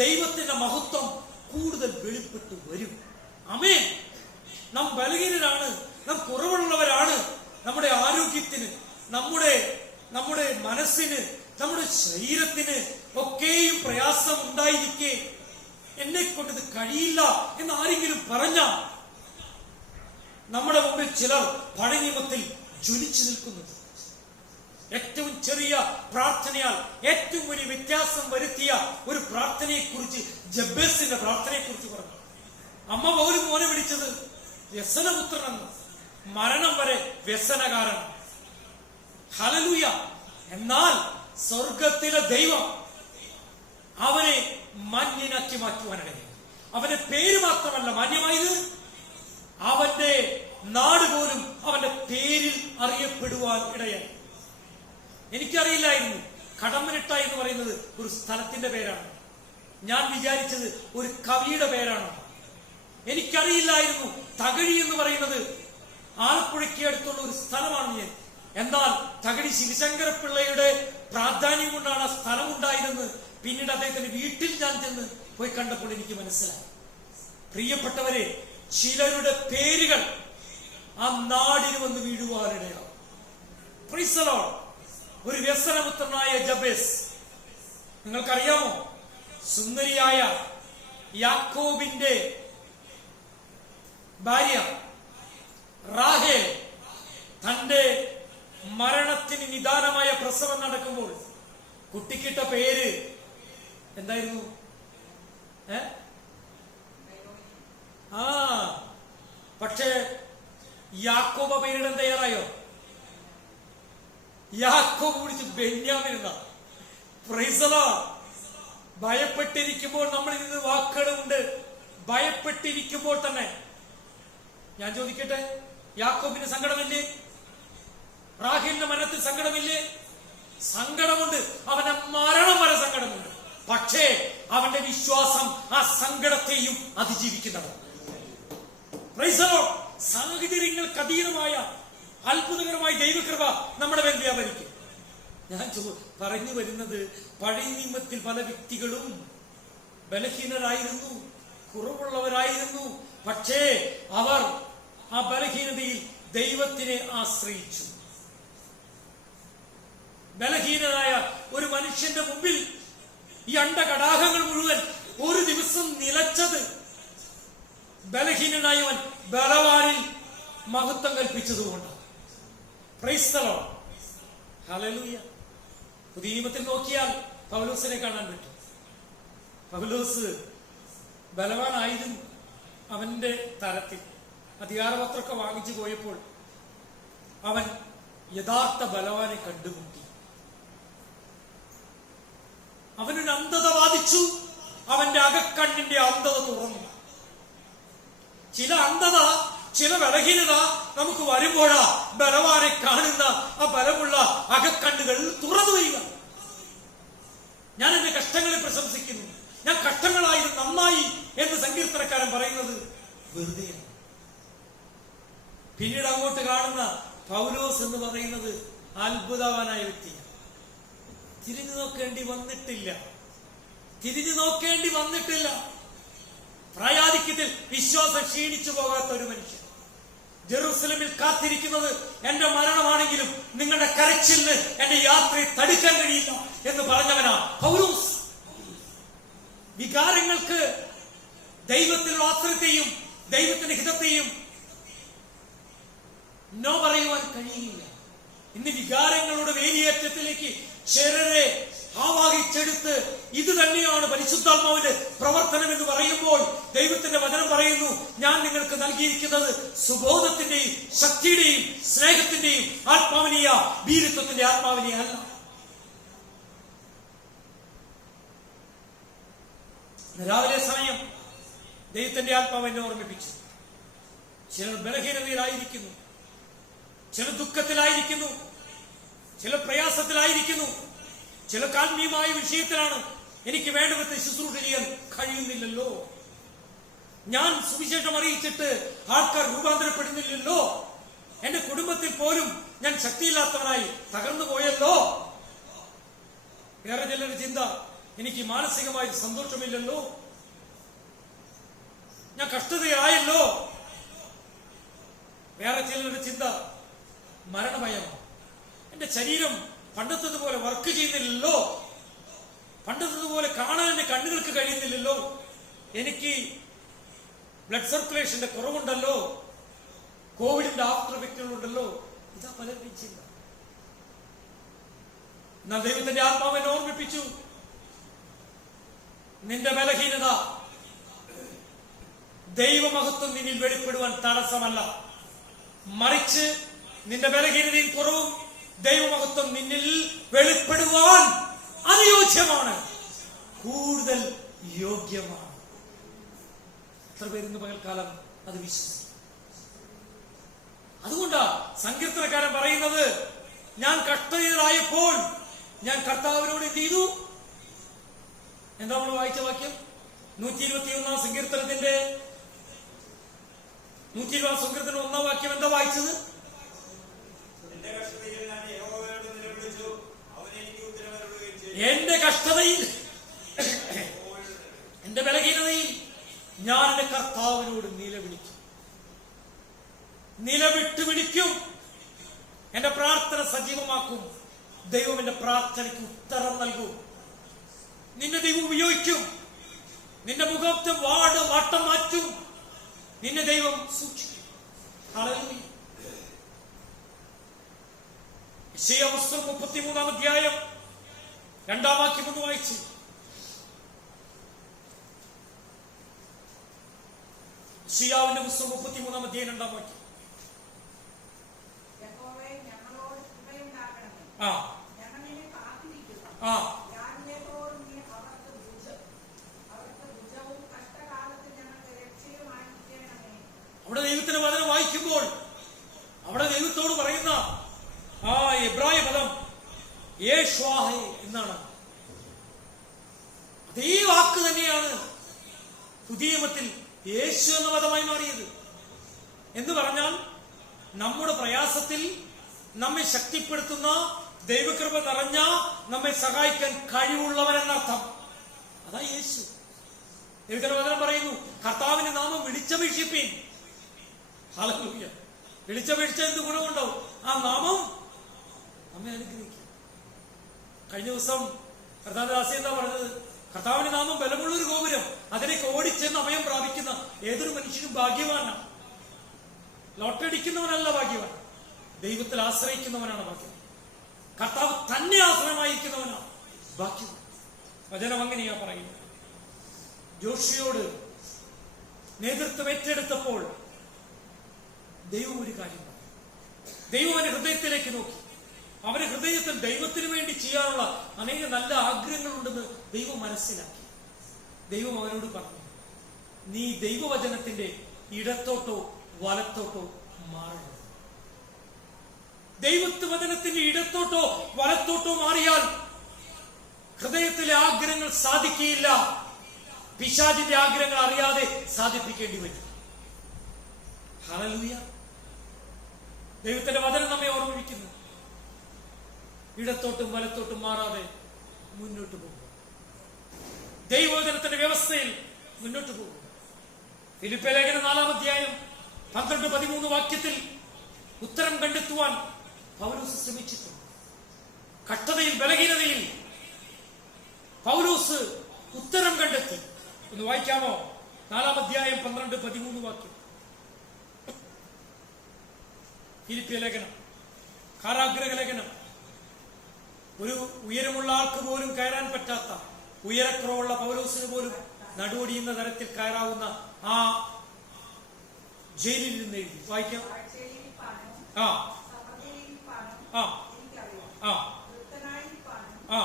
ദൈവത്തിന്റെ മഹത്വം കൂടുതൽ വെളിപ്പെട്ടു വരും. ആമേൻ. നാം ബലഹീനരാണ്, നാം കുറവുള്ളവരാണ്. നമ്മുടെ ആരോഗ്യത്തിന്, നമ്മുടെ മനസ്സിന്, നമ്മുടെ ശരീരത്തിന് ഒക്കെയും പ്രയാസം ഉണ്ടായിരിക്കെ എന്നെ കൊണ്ടിത് കഴിയില്ല എന്ന് ആരെങ്കിലും പറഞ്ഞ നമ്മുടെ മുമ്പിൽ ചിലർ പഴയ നിയമത്തിൽ ജ്വലിച്ചു നിൽക്കുന്നു. ഏറ്റവും ചെറിയ പ്രാർത്ഥനയാൽ ഏറ്റവും വലിയ വ്യത്യാസം വരുത്തിയ ഒരു പ്രാർത്ഥനയെ കുറിച്ച്, ജബ്ബേസിന്റെ പ്രാർത്ഥനയെ കുറിച്ച് പറഞ്ഞു. അമ്മ പോലും മോനെ വിളിച്ചത് വ്യസനപുത്രനെന്ന്, മരണം വരെ വ്യസനകാരൻ. ഹല്ലേലൂയ. എന്നാൽ സ്വർഗത്തിലെ ദൈവം അവനെ മാന്യനാക്കി മാറ്റുവാനിടയായി. അവന്റെ പേര് മാത്രമല്ല മാന്യമായത്, അവന്റെ നാട് പോലും അവന്റെ പേരിൽ അറിയപ്പെടുവാൻ ഇടയായി. എനിക്കറിയില്ലായിരുന്നു കടമ്മനിട്ട എന്ന് പറയുന്നത് ഒരു സ്ഥലത്തിന്റെ പേരാണ്. ഞാൻ വിചാരിച്ചത് ഒരു കവിയുടെ പേരാണ്. എനിക്കറിയില്ലായിരുന്നു തകഴി എന്ന് പറയുന്നത് ആലപ്പുഴയ്ക്ക് അടുത്തുള്ള ഒരു സ്ഥലമാണ്. ഞാൻ എന്നാൽ തകഴി ശിവശങ്കരപ്പിള്ളയുടെ പ്രാധാന്യം കൊണ്ടാണ് ആ സ്ഥലം ഉണ്ടായതെന്ന് പിന്നീട് അദ്ദേഹത്തിന്റെ വീട്ടിൽ ഞാൻ ചെന്ന് പോയി കണ്ടപ്പോൾ എനിക്ക് മനസ്സിലായി. പ്രിയപ്പെട്ടവരെ, ചിലരുടെ പേരുകൾ ആ നാടിന് വന്ന് വീഴുവാനിടയാവും. Price the Lord. ഒരു വ്യസനപുത്രനായ ജബേസ്, നിങ്ങൾക്കറിയാമോ, സുന്ദരിയായ യാക്കോബിന്റെ ഭാര്യ റാഹേൽ തന്റെ മരണത്തിന് നിദാനമായ പ്രസവം നടക്കുമ്പോൾ കുട്ടിക്കിട്ട പേര് എന്തായിരുന്നു? പക്ഷേ യാക്കോബ പേരിടാൻ തയ്യാറായോ? യാക്കോബ് വിളിച്ച് ബെന്യാമിൻ എന്ന. Price the Lord. ഭയപ്പെട്ടിരിക്കുമ്പോൾ നമ്മൾ ഇന്ന് വാക്കുകളുണ്ട്. ഭയപ്പെട്ടിരിക്കുമ്പോൾ തന്നെ ഞാൻ ചോദിക്കട്ടെ, യാക്കോബിന് സങ്കടമില്ലേ? റാഹേലിന്റെ മരണത്തിൽ സങ്കടമില്ലേ? സങ്കടമുണ്ട്. അവന്റെ മരണം വരെ സങ്കടമുണ്ട്. പക്ഷേ അവന്റെ വിശ്വാസം ആ സങ്കടത്തെയും അതിജീവിക്കുന്നതാണ്. Praise the lord. സാഹചര്യങ്ങൾക്ക് അതീതമായ അത്ഭുതകരമായ ദൈവകൃപ നമ്മുടെ മേൽ വ്യാപരിക്കും. ഞാൻ പറഞ്ഞു വരുന്നത്, പഴയ നിയമത്തിൽ പല വ്യക്തികളും ബലഹീനരായിരുന്നു, കുറവുള്ളവരായിരുന്നു. പക്ഷേ അവർ ആ ബലഹീനതയിൽ ദൈവത്തിനെ ആശ്രയിച്ചു. ബലഹീനനായ ഒരു മനുഷ്യന്റെ മുമ്പിൽ ഈ അണ്ടകടാഹങ്ങൾ മുഴുവൻ ഒരു ദിവസം നിലച്ചത് ബലഹീനനായവൻ ബലവാനിൽ മഹത്വം കൽപ്പിച്ചതുകൊണ്ടാണ്. Praise the lord. ഹല്ലേലൂയ. പുതിയ നിയമത്തിൽ നോക്കിയാൽ പൗലോസിനെ കാണാൻ പറ്റും. പൗലോസ് ബലവാനായിരുന്നു. അവന്റെ തരത്തിൽ അധികാരപത്രമൊക്കെ വാങ്ങിച്ചു പോയപ്പോൾ അവൻ യഥാർത്ഥ ബലവാനെ കണ്ടുമുട്ടി. അവനൊരു അന്ധത ബാധിച്ചു. അവന്റെ അകക്കണ്ണിന്റെ അന്ധത തുറന്നു. ചില അന്ധത, ചില ബലഹീനത നമുക്ക് വരുമ്പോഴാ ബലവാനെ കാണുന്ന ആ ബലമുള്ള അകക്കണ്ണുകൾ തുറന്നു വരിക. ഞാൻ എന്റെ കഷ്ടങ്ങളെ പ്രശംസിക്കുന്നു. ഞാൻ കഷ്ടങ്ങളായത് നന്നായി എന്ന് സങ്കീർത്തനക്കാരൻ പറയുന്നത് വെറുതെയാണ്. പിന്നീട് അങ്ങോട്ട് കാണുന്ന പൗലോസ് എന്ന് പറയുന്നത് അത്ഭുതവാനായ വ്യക്തിയാണ്. തിരിഞ്ഞു നോക്കേണ്ടി വന്നിട്ടില്ല. പ്രായാധിക്യത്തിൽ വിശ്വാസം ക്ഷീണിച്ചു പോകാത്ത ഒരു മനുഷ്യൻ. ജെറുസലമിൽ കാത്തിരിക്കുന്നത് എന്റെ മരണമാണെങ്കിലും നിങ്ങളുടെ കരച്ചിലിന് എന്റെ യാത്രയെ തടുക്കാൻ കഴിയില്ല എന്ന് പറഞ്ഞവനാ പൗലോസ്. വികാരങ്ങൾക്ക് ദൈവത്തിലുള്ള ആശ്രയത്തെയും ദൈവത്തിന്റെ ഹിതത്തെയും നോ പറയുവാൻ കഴിയില്ല. ഇന്ന് വികാരങ്ങളുടെ വേലിയേറ്റത്തിലേക്ക് ചിലരെ ആവാഹിച്ചെടുത്ത് ഇത് തന്നെയാണ് പരിശുദ്ധാത്മാവിന്റെ പ്രവർത്തനം എന്ന് പറയുമ്പോൾ ദൈവത്തിന്റെ വചനം പറയുന്നു, ഞാൻ നിങ്ങൾക്ക് നൽകിയിരിക്കുന്നത് സുബോധത്തിന്റെയും ശക്തിയുടെയും സ്നേഹത്തിന്റെയും ആത്മാവിനെയ വീരത്വത്തിന്റെ ആത്മാവിനെയ അല്ല. രാവിലെ സമയം ദൈവത്തിന്റെ ആത്മാവ് എന്നെ ഓർമ്മിപ്പിച്ചു. ചിലർ ബലഹീനതയിലായിരിക്കുന്നു, ചില ദുഃഖത്തിലായിരിക്കുന്നു, ചില പ്രയാസത്തിലായിരിക്കുന്നു, ചില ആത്മീയമായ വിഷയത്തിലാണ്. എനിക്ക് വേണ്ടവിധത്തിൽ ശുശ്രൂഷ ചെയ്യാൻ കഴിയുന്നില്ലല്ലോ, ഞാൻ സുവിശേഷം അറിയിച്ചിട്ട് ആൾക്കാർ രൂപാന്തരപ്പെടുന്നില്ലല്ലോ, എന്റെ കുടുംബത്തിൽ പോലും ഞാൻ ശക്തിയില്ലാത്തവനായി തകർന്നു പോയല്ലോ. വേറെ ചിലരുടെ ചിന്ത, എനിക്ക് മാനസികമായി സന്തോഷമില്ലല്ലോ, ഞാൻ കഷ്ടതയായല്ലോ. വേറെ ചിലരുടെ ചിന്ത മരണഭയമാണ്. എന്റെ ശരീരം പണ്ടത്തതുപോലെ വർക്ക് ചെയ്യുന്നില്ലല്ലോ, പണ്ടത്തതുപോലെ കാണാൻ എന്റെ കണ്ണുകൾക്ക് കഴിയുന്നില്ലല്ലോ, എനിക്ക് ബ്ലഡ് സർക്കുലേഷന്റെ കുറവുണ്ടല്ലോ, കോവിഡിന്റെ ആഫ്റ്റർ എഫക്റ്റുകളുണ്ടല്ലോ. ഇതാ പലരും ചിന്ത. എന്നാൽ ദൈവത്തിന്റെ ആത്മാവിനെ ഓർമ്മിപ്പിച്ചു, നിന്റെ ബലഹീനത ദൈവമഹത്വം നിന്നിൽ വെളിപ്പെടുവാൻ തടസ്സമല്ല, മറിച്ച് നിന്റെ ബലഹീനതയും കുറവും ദൈവമഹത്വം നിന്നിൽ വെളിപ്പെടുവാൻ അനുയോജ്യമാണ്, കൂടുതൽ യോഗ്യമാണ്. എത്ര പേരിന്ന് പകൽക്കാലം അത് വിശ്വസിക്കും? അതുകൊണ്ടാ സങ്കീർത്തനക്കാരൻ പറയുന്നത്, ഞാൻ കഷ്ടതയിലായപ്പോൾ ഞാൻ കർത്താവിനോട് എന്ത് ചെയ്തു? എന്താ നമ്മൾ വായിച്ച വാക്യം? 121 സങ്കീർത്തനത്തിന്റെ 120 സങ്കീർത്തനം 1 വാക്യം എന്താ വായിച്ചത്? എന്റെ കഷ്ടതയിൽ, എന്റെ ബലഹീനതയിൽ ഞാൻ എന്റെ കർത്താവിനോട് നിലവിട്ട് വിളിക്കും, എന്റെ പ്രാർത്ഥന സജീവമാക്കും. ദൈവം എന്റെ പ്രാർത്ഥനയ്ക്ക് ഉത്തരം നൽകും. നിന്നെ ദൈവം ഉപയോഗിക്കും, നിന്റെ മുഖത്തെ വാട്ടം മാറ്റും, നിന്നെ ദൈവം സൂക്ഷിക്കും. ഹല്ലേലൂയ. യെശയ്യാ പുസ്തകം 33 അധ്യായം 2 വാക്യം ഒന്ന് വായിച്ചു. യെശയ്യാവിന്റെ പുസ്തകം 33 അധ്യായം 2 വാക്യം. അവിടെ ദൈവത്തിന്റെ വചനം വായിക്കുമ്പോൾ അവിടെ ദൈവത്തോട് പറയുന്ന ആ എബ്രായ പദം യേശ്വാഹേ എന്നാണ്. അതേ വാക്ക് തന്നെയാണ് പുതിയ നിയമത്തിൽ യേശു എന്ന പദമായി മാറിയത്. എന്ന് പറഞ്ഞാൽ നമ്മുടെ പ്രയാസത്തിൽ നമ്മെ ശക്തിപ്പെടുത്തുന്ന, ദൈവകൃപ നിറഞ്ഞ, നമ്മെ സഹായിക്കാൻ കഴിവുള്ളവരെന്നർത്ഥം. അതാ യേശു. ദൈവത്തിന്റെ വചനം പറയുന്നു, കർത്താവിന്റെ നാമം വിളിച്ചപേക്ഷിപ്പീൻ. ഹല്ലേലൂയ. വിളിച്ചപേക്ഷിച്ച എന്ത് ഗുണമുണ്ടാവും? ആ നാമം നമ്മെ അനുഗ്രഹിക്കും. കഴിഞ്ഞ ദിവസം കർത്താവിദാസി എന്താ പറഞ്ഞത്? കർത്താവിന്റെ നാമം ബലമുള്ളൊരു ഗോപുരം, അതിലേക്ക് ഓടിച്ചെന്ന് അഭയം പ്രാപിക്കുന്ന ഏതൊരു മനുഷ്യനും ഭാഗ്യവാനാണ്. ലോട്ടറി അടിക്കുന്നവനല്ല ഭാഗ്യവാൻ, ദൈവത്തിൽ ആശ്രയിക്കുന്നവനാണ് ഭാഗ്യവാൻ. കർത്താവ് തന്നെ ആശ്രയമായിരിക്കുന്നവനാണ് ഭാഗ്യവാൻ. വചനം അങ്ങനെയാ പറയുന്നത്. ജോഷിയോട് നേതൃത്വം ഏറ്റെടുത്തപ്പോൾ ദൈവം ഒരു കാര്യം പറഞ്ഞു. ദൈവം അവന്റെ ഹൃദയത്തിലേക്ക് നോക്കി. അവന്റെ ഹൃദയത്തിൽ ദൈവത്തിന് വേണ്ടി ചെയ്യാനുള്ള അനേക നല്ല ആഗ്രഹങ്ങളുണ്ടെന്ന് ദൈവം മനസ്സിലാക്കി. ദൈവം അവനോട് പറഞ്ഞു, നീ ദൈവവചനത്തിന്റെ ഇടത്തോട്ടോ വലത്തോട്ടോ മാറരുത്. ദൈവവചനത്തിന്റെ ഇടത്തോട്ടോ വലത്തോട്ടോ മാറിയാൽ ഹൃദയത്തിലെ ആഗ്രഹങ്ങൾ സാധിക്കുകയില്ല. പിശാചിന്റെ ആഗ്രഹങ്ങൾ അറിയാതെ സാധിപ്പിക്കേണ്ടി വരും. ഹല്ലേലൂയ. ദൈവത്തിന്റെ വചനം നമ്മെ ഓർമ്മിപ്പിക്കുന്നു. ഇടത്തോട്ടും വലത്തോട്ടും മാറാതെ മുന്നോട്ട് പോകും. ദൈവവചനത്തിന്റെ വ്യവസ്ഥയിൽ മുന്നോട്ട് പോകും. ഫിലിപ്പിയ ലേഖനം 4-ാം അധ്യായം 12-13 വാക്യത്തിൽ ഉത്തരം കണ്ടെത്തുവാൻ പൗലോസ് ശ്രമിച്ചിട്ടുണ്ട്. കഷ്ടതയിൽ, ബലഹീനതയിൽ പൗലോസ് ഉത്തരം കണ്ടെത്തി. ഒന്ന് വായിക്കാമോ? 4-ാം അധ്യായം 12-13 വാക്യം. ഫിലിപ്പിയ ലേഖനം, കാരാഗ്രഹ ലേഖനം. ഒരു ഉയരമുള്ള ആൾക്ക് പോലും കയറാൻ പറ്റാത്ത, ഉയരക്കുറവുള്ള പൗലോസിന് പോലും നടുവൊടിയുന്ന തരത്തിൽ കയറാവുന്ന ആ ജയിലിൽ നിന്ന് എഴുതി. വായിക്കാം. ആ ആ ആ ആ ആ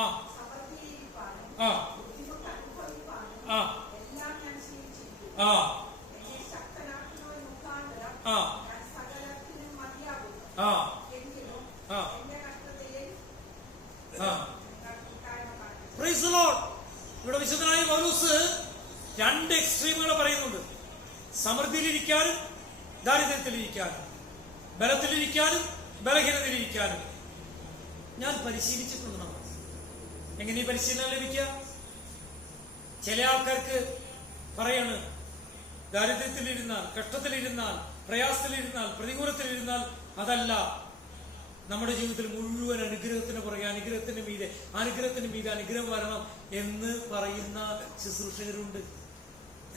ആ ആ ആ ആ. Price the Lord. ഇവിടെ വിശുദ്ധനായ പൗലോസ് രണ്ട് എക്സ്ട്രീമുകൾ പറയുന്നുണ്ട്. സമൃദ്ധിയിലിരിക്കാനും ദാരിദ്ര്യത്തിലിരിക്കാനും, ബലത്തിലിരിക്കാനും ബലഹീനതയിലിരിക്കാനും. ഞാൻ പരിശീലിച്ചിട്ടുണ്ട്. നമ്മൾ എങ്ങനെ ഈ പരിശീലനം ലഭിക്കുക? ചില ആൾക്കാർക്ക് പറയാണ്, ദാരിദ്ര്യത്തിലിരുന്നാൽ, കഷ്ടത്തിലിരുന്നാൽ, പ്രയാസത്തിലിരുന്നാൽ, പ്രതികൂലത്തിലിരുന്നാൽ അതല്ല നമ്മുടെ ജീവിതത്തിൽ മുഴുവൻ അനുഗ്രഹത്തിന് പുറകെ, അനുഗ്രഹത്തിന് മീതെ അനുഗ്രഹം വരണം എന്ന് പറയുന്ന ശുശ്രൂഷകരുണ്ട്.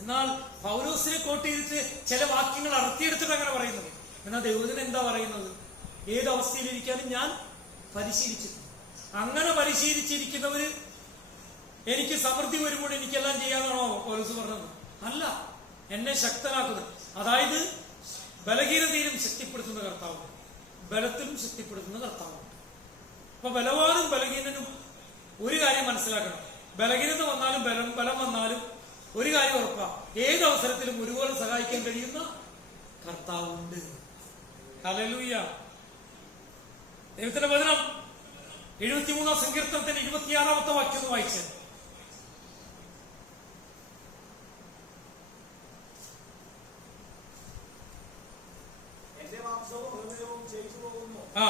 എന്നാൽ പൗലോസിനെ കോട്ട് ചെയ്തിട്ട് ചില വാക്യങ്ങൾ അടർത്തിയെടുത്തിട്ട് അങ്ങനെ പറയുന്നത്. എന്നാൽ ദൈവത്തിന് എന്താ പറയുന്നത്? ഏത് അവസ്ഥയിലിരിക്കാനും ഞാൻ പരിശീലിച്ചിട്ടുണ്ട്. അങ്ങനെ പരിശീലിച്ചിരിക്കുന്നവര് എനിക്ക് സമൃദ്ധി വരുമ്പോൾ എനിക്കെല്ലാം ചെയ്യാന്നാണോ പൗലോസ് പറഞ്ഞത്? അല്ല, എന്നെ ശക്തനാക്കുന്നത്. അതായത് ബലഹീനതയിലും ശക്തിപ്പെടുത്തുന്ന കർത്താവ്, ബലത്തിലും ശക്തിപ്പെടുത്തുന്ന കർത്താവ്. അപ്പൊ ബലവാനും ബലഹീനനും ഒരു കാര്യം മനസ്സിലാക്കണം. ബലഹീനത വന്നാലും ബലം വന്നാലും ഒരു കാര്യം ഉറപ്പാ, ഏത് അവസരത്തിലും ഒരുപോലെ സഹായിക്കാൻ കഴിയുന്ന കർത്താവുണ്ട്. ഹല്ലേലൂയ. ദൈവത്തിന്റെ വചനം 73-ാം സങ്കീർത്തനത്തിന്റെ 26-ാമത്തെ വാക്യം വായിച്ച്. ആ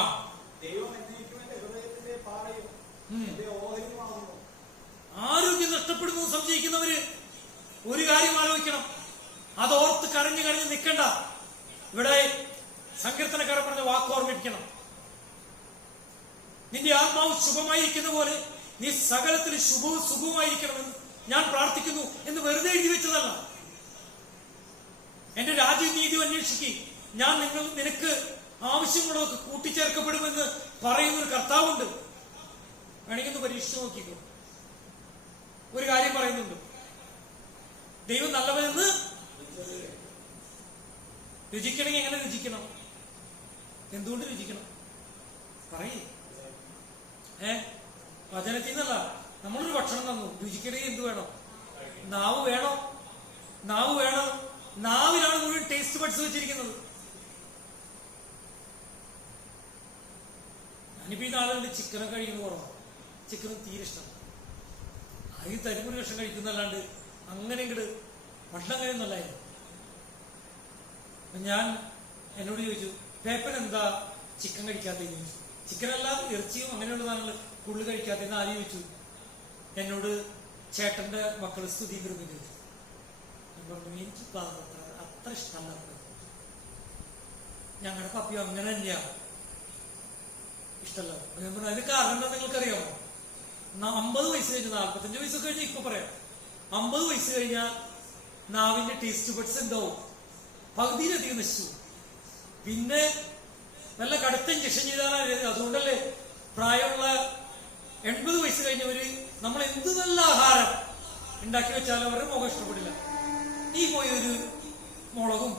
ആരോഗ്യം നഷ്ടപ്പെടുന്നു സംശയിക്കുന്നവര് ഒരു കാര്യം ആലോചിക്കണം. അതോർത്ത് കരഞ്ഞു നിൽക്കണ്ട. ഇവിടെ സങ്കീർത്തനക്കാരൻ പറഞ്ഞ വാക്ക് ഓർമ്മിപ്പിക്കണം. നിന്റെ ആത്മാവ് ശുഭമായിരിക്കുന്ന പോലെ നീ സകലത്തിൽ സുഖവുമായിരിക്കണമെന്ന് ഞാൻ പ്രാർത്ഥിക്കുന്നു എന്ന് വെറുതെ എഴുതി വെച്ചതല്ല. എന്റെ രാജ്യവും നീതിയും അന്വേഷിക്കുക, ഞാൻ നിനക്ക് ആവശ്യമുള്ളതൊക്കെ കൂട്ടിച്ചേർക്കപ്പെടുമെന്ന് പറയുന്ന ഒരു കർത്താവുണ്ട്. വേണമെങ്കിൽ ഒന്ന് പരീക്ഷിച്ചു നോക്കിക്കോ. ഒരു കാര്യം പറയുന്നുണ്ട്, ദൈവം നല്ലവനെന്ന് രുചിക്കണമെങ്കിൽ എങ്ങനെ രുചിക്കണം? എന്തുകൊണ്ട് രുചിക്കണം? പറയേ. വചനത്തിൽ നിന്നല്ല. നമ്മളൊരു ഭക്ഷണം തന്നു, രുചിക്കണമെങ്കിൽ എന്ത് വേണം? നാവ് വേണം. നാവിലാണ് മുഴുവൻ ടേസ്റ്റ് ബഡ്സ് വെച്ചിരിക്കുന്നത്. ഞാനിപ്പോ ഈ നാളുകളിൽ ചിക്കനൊക്കെ കഴിക്കുന്ന കുറവാണ്. ചിക്കനും തീരെ ഇഷ്ടം. അതിൽ തരുമൊരു കഷ്ണം കഴിക്കുന്നല്ലാണ്ട് അങ്ങനെ ഇങ്ങോട്ട് ഭക്ഷണം കഴിയുന്നല്ലായിരുന്നു. ഞാൻ എന്നോട് ചോദിച്ചു, പേപ്പൻ എന്താ ചിക്കൻ കഴിക്കാത്തതെന്ന് ചോദിച്ചു. ചിക്കനല്ല, ഇറച്ചിയും അങ്ങനെയുള്ള സാധനങ്ങൾ കൂടുതൽ കഴിക്കാത്തതെന്ന് ആദ്യം ചോദിച്ചു. എന്നോട് ചേട്ടന്റെ മക്കള് സ്തുതിന്ദ്രൻ ചോദിച്ചു. ഞാൻ പറഞ്ഞു, എനിക്ക് അത്ര ഇഷ്ടമല്ല. ഞങ്ങളുടെ പപ്പിയും അങ്ങനെ തന്നെയാണ്, ഇഷ്ടമല്ല. ഞാൻ പറഞ്ഞു, അതിന് കാരണം എന്താ നിങ്ങൾക്കറിയാമോ? 50 വയസ്സ് കഴിഞ്ഞ്, 45 വയസ്സൊക്കെ കഴിഞ്ഞാൽ ഇപ്പൊ പറയാം, 50 വയസ്സ് കഴിഞ്ഞാൽ നാവിന്റെ ടേസ്റ്റ് ബഡ്സ് എന്താവും? പകുതിയിലധികം നശിച്ചു. പിന്നെ നല്ല കടുത്ത ഇഞ്ചക്ഷൻ ചെയ്താലാണ്. അതുകൊണ്ടല്ലേ പ്രായമുള്ള 80 വയസ്സ് കഴിഞ്ഞവര് നമ്മൾ എന്ത് നല്ല ആഹാരം ഉണ്ടാക്കി വെച്ചാലും അവരുടെ മുഖം ഇഷ്ടപ്പെടില്ല. നീ പോയി ഒരു മുളകും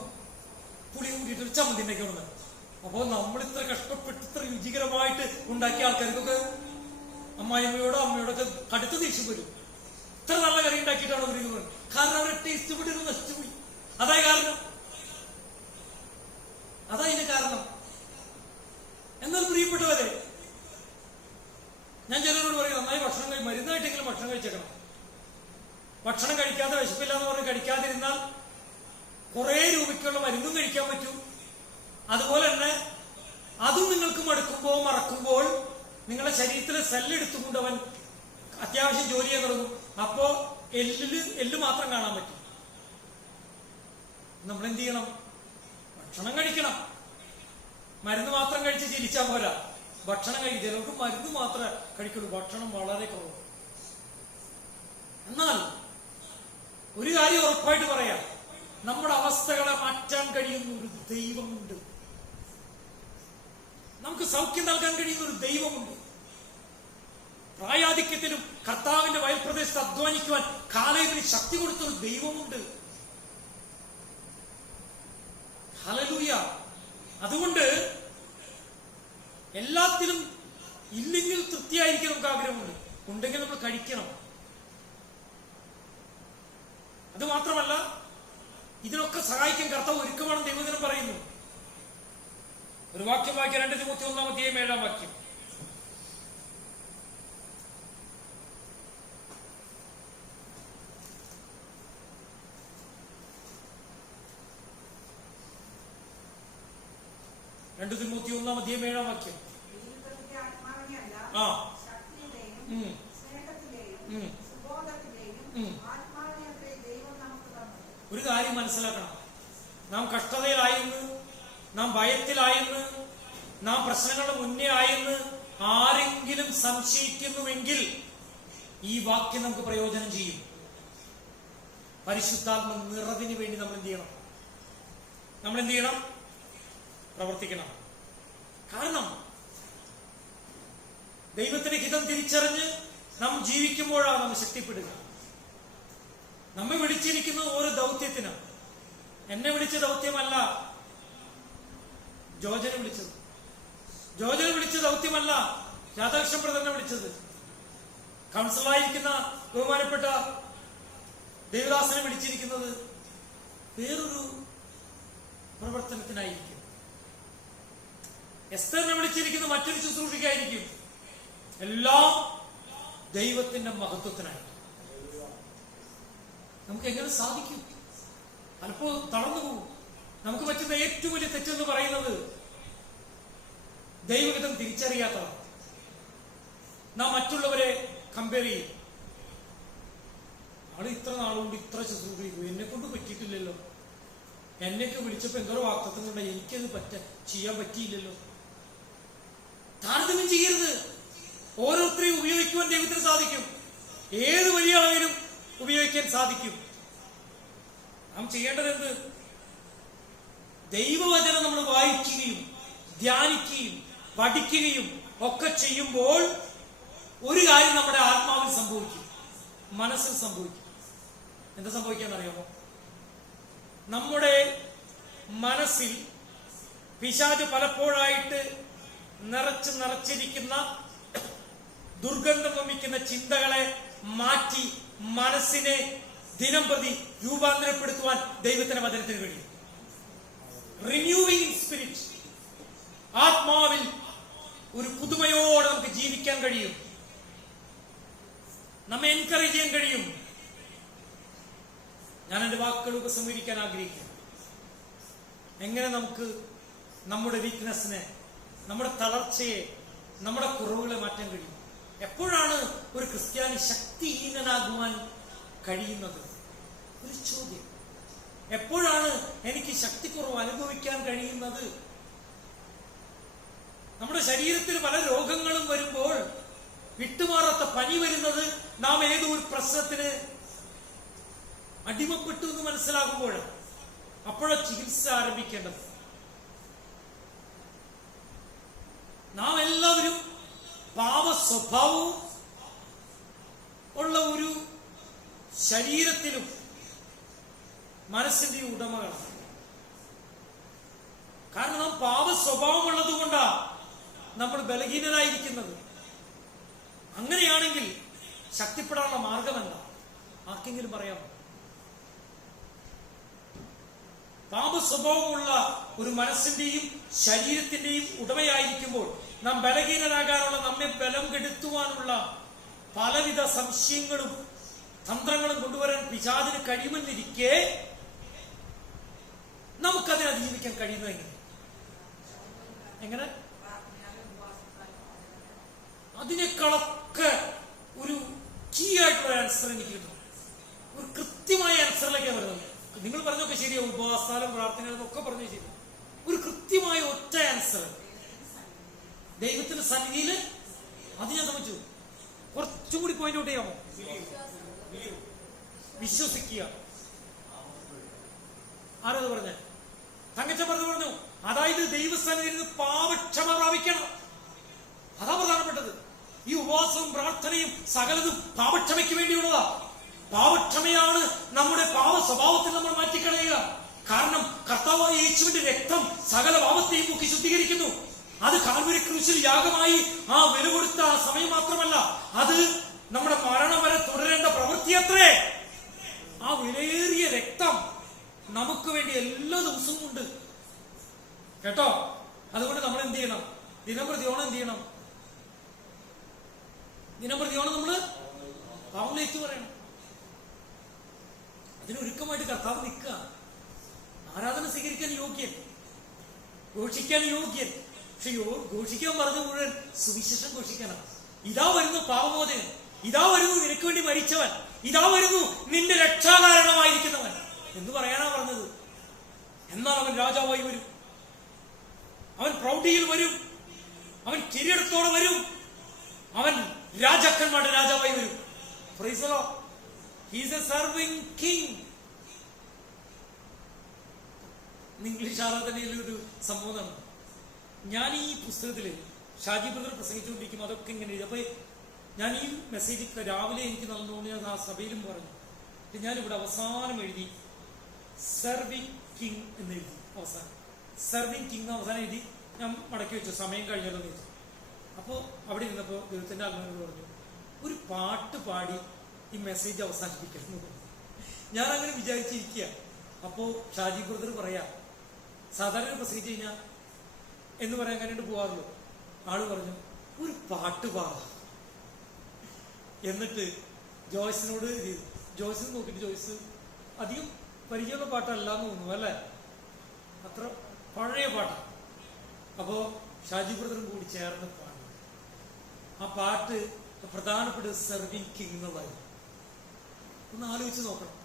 പുളിയും കൂട്ടിയിട്ട് ഒരു ചമ്മന്തിന്റെ ഒക്കെ ഉണ്ട്. അപ്പൊ നമ്മൾ ഇത്ര കഷ്ടപ്പെട്ട് ഇത്ര രുചികരമായിട്ട് ഉണ്ടാക്കിയ ആൾക്കാർക്കൊക്കെ അമ്മായിമ്മയോടോ അമ്മയോടൊക്കെ കടുത്ത ദേഷ്യം വരും. ഇത്ര നല്ല കറി ഉണ്ടാക്കിയിട്ടാണ് അവർ. കാരണം അവരുടെ ടേസ്റ്റ് പെട്ട് നശിച്ചുപോയി. അതായ കാരണം, അതതിന്റെ കാരണം. എന്നാൽ പ്രിയപ്പെട്ടവരെ, ഞാൻ ചിലരോട് പറയും, നന്നായി ഭക്ഷണം മരുന്നായിട്ടെങ്കിലും ഭക്ഷണം കഴിച്ചേക്കണം. ഭക്ഷണം കഴിക്കാതെ വിശപ്പില്ലാന്ന് പറഞ്ഞ് കഴിക്കാതിരുന്നാൽ കുറെ രൂപയ്ക്കുള്ള മരുന്നും കഴിക്കാൻ പറ്റും. അതുപോലെ തന്നെ അതും നിങ്ങൾക്ക് മടുക്കുമ്പോൾ മറക്കുമ്പോൾ നിങ്ങളുടെ ശരീരത്തിലെ സെല്ലെടുത്തുകൊണ്ട് അവൻ അത്യാവശ്യം ജോലി ചെയ്യാൻ തുടങ്ങും. അപ്പോ എല്ല് മാത്രം കാണാൻ പറ്റും. നമ്മൾ എന്ത് ചെയ്യണം? ഭക്ഷണം കഴിക്കണം. മരുന്ന് മാത്രം കഴിച്ച് ചിരിച്ചാൽ പോരാ, ഭക്ഷണം കഴിക്കുക. ചിലർക്ക് മരുന്ന് മാത്രമേ കഴിക്കുള്ളൂ, ഭക്ഷണം വളരെ കുറവ്. എന്നാൽ ഒരു കാര്യം ഉറപ്പായിട്ട് പറയാം, നമ്മുടെ അവസ്ഥകളെ മാറ്റാൻ കഴിയുന്ന ഒരു ദൈവമുണ്ട്. നമുക്ക് സൗഖ്യം നൽകാൻ കഴിയുന്ന ഒരു ദൈവമുണ്ട്. പ്രായാധിക്യത്തിലും കർത്താവിന്റെ വയൽപ്രദേശത്ത് അധ്വാനിക്കുവാൻ കാലേബിന് ശക്തി കൊടുത്ത ഒരു ദൈവമുണ്ട്. ഹല്ലേലൂയ. അതുകൊണ്ട് എല്ലാത്തിലും ഇല്ലെങ്കിൽ തൃപ്തിയായിരിക്കും നമുക്ക് ആഗ്രഹമുണ്ട്, ഉണ്ടെങ്കിൽ നമ്മൾ കഴിക്കണം. അത് മാത്രമല്ല, ഇതിനൊക്കെ സഹായിക്കാൻ കർത്താവ് ഒരുക്കമാണെന്ന് ദൈവവചനം പറയുന്നു. ഒരു വാക്യം വായിക്കാം, 2 തിമോത്തി 1:7 വാക്യം. രണ്ട് തിമോത്തി 1:7 വാക്യം. ആ ഒരു കാര്യം മനസ്സിലാക്കണം, നാം കഷ്ടതയിലായെന്ന്, നാം ഭയത്തിലായെന്ന്, നാം പ്രശ്നങ്ങളുടെ മുന്നേ ആയെന്ന് ആരെങ്കിലും സംശയിക്കുന്നുവെങ്കിൽ ഈ വാക്യം നമുക്ക് പ്രയോജനം ചെയ്യും. പരിശുദ്ധാത്മ നിറവിന് വേണ്ടി നമ്മൾ എന്ത് ചെയ്യണം? നമ്മൾ എന്ത് ചെയ്യണം? പ്രവർത്തിക്കണം. കാരണം ദൈവത്തിന്റെ ഹിതം തിരിച്ചറിഞ്ഞ് നാം ജീവിക്കുമ്പോഴാണ് നാം ശക്തിപ്പെടുക. നമ്മെ വിളിച്ചിരിക്കുന്നത് ഓരോ ദൗത്യത്തിനാണ്. എന്നെ വിളിച്ച ദൗത്യമല്ല ജോജനെ വിളിച്ചത്, ജോജനെ വിളിച്ച ദൗത്യമല്ല രാധാകൃഷ്ണൻ ബ്രദറിനെ വിളിച്ചത്, കൗൺസിലറായിരിക്കുന്ന ബഹുമാനപ്പെട്ട ദേവദാസനെ വിളിച്ചിരിക്കുന്നത് വേറൊരു പ്രവർത്തനത്തിനായിരിക്കും. എസ്തറിനെ വിളിച്ചിരിക്കുന്നത് മറ്റൊരു ശുശ്രൂഷയ്ക്കായിരിക്കും. എല്ലാം ദൈവത്തിന്റെ മഹത്വത്തിനായി. നമുക്ക് എങ്ങനെ സാധിക്കും? അല്പോ തളർന്നു പോകും. നമുക്ക് പറ്റുന്ന ഏറ്റവും വലിയ തെറ്റെന്ന് പറയുന്നത് ദൈവഹിതം തിരിച്ചറിയാത്തതാണ്. നാം മറ്റുള്ളവരെ കമ്പയർ ചെയ്യും. ആള് ഇത്ര നാളുകൊണ്ട് ഇത്ര ശുശ്രൂഷ ചെയ്തു, എന്നെ കൊണ്ട് പറ്റിയിട്ടില്ലല്ലോ, എന്നെയൊക്കെ വിളിച്ചപ്പോ എന്തോ വാക്തത്വം കൊണ്ട് എനിക്കത് ചെയ്യാൻ പറ്റിയില്ലല്ലോ. താരതമ്യം ചെയ്യരുത്. ഓരോരുത്തരെയും ഉപയോഗിക്കുവാൻ ദൈവത്തിന് സാധിക്കും. ഏത് വലിയ അളവിലും ഉപയോഗിക്കാൻ സാധിക്കും. നാം ചെയ്യേണ്ടത് എന്ത്? ദൈവവചനം നമ്മൾ വായിക്കുകയും ധ്യാനിക്കുകയും പഠിക്കുകയും ഒക്കെ ചെയ്യുമ്പോൾ ഒരു കാര്യം നമ്മുടെ ആത്മാവിൽ സംഭവിക്കും, മനസ്സിൽ സംഭവിക്കും. എന്താ സംഭവിക്കാന്നറിയാമോ? നമ്മുടെ മനസ്സിൽ പിശാച് പലപ്പോഴായിട്ട് നിറച്ചിരിക്കുന്ന ദുർഗന്ധം വമിക്കുന്ന ചിന്തകളെ മാറ്റി മനസ്സിനെ ദിനം പ്രതി രൂപാന്തരപ്പെടുത്തുവാൻ ദൈവത്തിന്റെ വചനത്തിന് കഴിയും. റിന്യൂവിംഗ് സ്പിരിറ്റ്, ആത്മാവിൽ ഒരു പുതുമയോടെ നമുക്ക് ജീവിക്കാൻ കഴിയും, നമ്മെ എൻകറേജ് ചെയ്യാൻ കഴിയും. ഞാൻ എന്റെ വാക്കുകൾ ഉപസംഹരിക്കാൻ ആഗ്രഹിക്കുന്നു. എങ്ങനെ നമുക്ക് നമ്മുടെ വീക്ക്നെസ്സിനെ, നമ്മുടെ തളർച്ചയെ, നമ്മുടെ കുറവുകളെ മാറ്റാൻ കഴിയും? എപ്പോഴാണ് ഒരു ക്രിസ്ത്യാനി ശക്തിഹീനനാകുവാൻ കഴിയുന്നത്? ഒരു ചോദ്യം. എപ്പോഴാണ് എനിക്ക് ശക്തിക്കുറവ് അനുഭവിക്കാൻ കഴിയുന്നത്? നമ്മുടെ ശരീരത്തിൽ പല രോഗങ്ങളും വരുമ്പോൾ, വിട്ടുമാറാത്ത പനി വരുന്നത് നാം ഏതോ ഒരു പ്രശ്നത്തിന് അടിമപ്പെട്ടു എന്ന് മനസ്സിലാകുമ്പോഴാണ്. അപ്പോഴാണ് ചികിത്സ ആരംഭിക്കേണ്ടത്. നാം എല്ലാവരും പാപ സ്വഭാവവും ഉള്ള ഒരു ശരീരത്തിലും മനസ്സിന്റെ ഉടമകളാണ്. കാരണം നാം പാപ സ്വഭാവമുള്ളത് കൊണ്ടാണ് നമ്മൾ ബലഹീനരായിരിക്കുന്നത്. അങ്ങനെയാണെങ്കിൽ ശക്തിപ്പെടാനുള്ള മാർഗം എന്താ? ആർക്കെങ്കിലും പറയാമോ? പാപ സ്വഭാവമുള്ള ഒരു മനസ്സിന്റെയും ശരീരത്തിന്റെയും ഉടമയായിരിക്കുമ്പോൾ നാം ബലഹീനരാകാനുള്ള, നമ്മെ ബലം കെടുത്തുവാനുള്ള പലവിധ സംശയങ്ങളും തന്ത്രങ്ങളും കൊണ്ടുവരാൻ പിശാചിന് കഴിയുമെന്നിരിക്കെ നമുക്കതിനെ അതിജീവിക്കാൻ കഴിയുന്നത് എങ്ങനെ? അതിനേക്കാളൊക്കെ ഒരു കീ ആയിട്ടുള്ള ആൻസർ എനിക്ക് കിട്ടും. ഒരു കൃത്യമായ ആൻസറിലേക്കാണ് വരുന്നത്. നിങ്ങൾ പറഞ്ഞൊക്കെ ശരിയാവും, ഉപവാസാലും പ്രാർത്ഥനകളും ഒക്കെ പറഞ്ഞു ശരി. ഒരു കൃത്യമായ ഒറ്റ ആൻസർ ദൈവത്തിന്റെ സന്നിധിയിൽ. അത് ഞാൻ ശ്രമിച്ചു. കുറച്ചും കൂടി പോയിന്റ് ഔട്ട് ചെയ്യാമോ? വിശ്വസിക്കുക. ആരത് പറഞ്ഞ? തങ്കച്ചൻ പറഞ്ഞു. അതായത് ദൈവസ്ഥാനത്തിൽ നിന്ന് പാപക്ഷമ പ്രാപിക്കണം. അതാ പ്രധാനപ്പെട്ടത്. ഈ ഉപവാസവും പ്രാർത്ഥനയും സകലതും പാപക്ഷമയ്ക്ക് വേണ്ടിയുള്ളതാ. പാപക്ഷമയാണ് നമ്മുടെ പാപ സ്വഭാവത്തിൽ നമ്മൾ മാറ്റിക്കളയുക. കാരണം കർത്താവായ യേശുവിന്റെ രക്തം സകല പാപത്തെയും മുക്കി ശുദ്ധീകരിക്കുന്നു. അത് കാൽവരി ക്രൂശിൽ യാഗമായി ആ വില കൊടുത്ത ആ സമയം മാത്രമല്ല, അത് നമ്മുടെ മരണം വരെ തുടരേണ്ട പ്രവൃത്തിയത്രേ. ആ വിലയേറിയ രക്തം നമുക്ക് വേണ്ടി എല്ലാ ദിവസവും ഉണ്ട് കേട്ടോ. അതുകൊണ്ട് നമ്മൾ എന്ത് ചെയ്യണം? ദിനംപ്രതിയോണം എന്ത് ചെയ്യണം? ദിനംപ്രതിയോണം നമ്മള് പാവങ്ങളിലേക്ക് പറയണം. അതിനൊരുക്കമായിട്ട് കർത്താവ് നിൽക്കുക. ആരാധന സ്വീകരിക്കാൻ യോഗ്യൻ, ഘോഷിക്കാൻ യോഗ്യൻ. പക്ഷെ ഘോഷിക്കാൻ പറഞ്ഞ മുഴുവൻ സുവിശേഷം ഘോഷിക്കണം. ഇതാ വരുന്നു പാപമോചകൻ, ഇതാ വരുന്നു നിനക്ക് വേണ്ടി മരിച്ചവൻ, ഇതാ വരുന്നു നിന്റെ രക്ഷാകാരണമായിരിക്കുന്നവൻ എന്ന് പറയാനാ പറഞ്ഞത്. എന്നാൽ അവൻ രാജാവായി വരും, അവൻ പ്രൗഢിയിൽ വരും, അവൻ കിരീടത്തോടെ വരും, അവൻ രാജാക്കന്മാരുടെ രാജാവായി വരും. Price the Lord. He is A serving king. English ആരാധനയിൽ ഒരു സംഭവമാണ്. ഞാൻ ഈ പുസ്തകത്തില് ഷാജി ബ്രദർ പ്രസംഗിച്ചുകൊണ്ടിരിക്കും, അതൊക്കെ ഇങ്ങനെ എഴുതി. അപ്പൊ ഞാൻ ഈ മെസ്സേജ് രാവിലെ എനിക്ക് നടന്നുകൊണ്ട് ഞാൻ ആ സഭയിലും പറഞ്ഞു. ഞാനിവിടെ അവസാനം എഴുതി സർവിംഗ് കിങ് എന്ന് എഴുതി. അവസാനം സർവിംഗ് കിങ് അവസാനം എഴുതി ഞാൻ മടക്കി വെച്ചു. സമയം കഴിഞ്ഞല്ലോ എന്ന് വെച്ചു. അപ്പോൾ അവിടെ ഇരുന്നപ്പോൾ ദൈവത്തിന്റെ ആത്മാവിനോട് പറഞ്ഞു, ഒരു പാട്ട് പാടി ഈ മെസ്സേജ് അവസാനിപ്പിക്കുന്നു. ഞാൻ അങ്ങനെ വിചാരിച്ചിരിക്കുക. അപ്പോ ഷാജി ബ്രദർ പറയാ, സാധാരണ പ്രസംഗിച്ചു കഴിഞ്ഞാൽ എന്ന് പറയാൻ അങ്ങനെയുണ്ട് പോവാറുള്ളൂ. ആള് പറഞ്ഞു ഒരു പാട്ട് പാടാം. എന്നിട്ട് ജോയ്സിനോട് ജോയ്സിന് നോക്കിയിട്ട്, ജോയ്സ് അധികം പരിചയമുള്ള പാട്ടല്ല എന്ന് തോന്നുന്നു അല്ലേ, അത്ര പഴയ പാട്ടാണ്. അപ്പോ ഷാജി ബ്രദറും കൂടി ചേർന്ന് പാടും. ആ പാട്ട് പ്രധാനപ്പെട്ട സർവിംഗ് കിങ് എന്നുള്ളത് ഒന്ന് ആലോചിച്ച് നോക്കണം.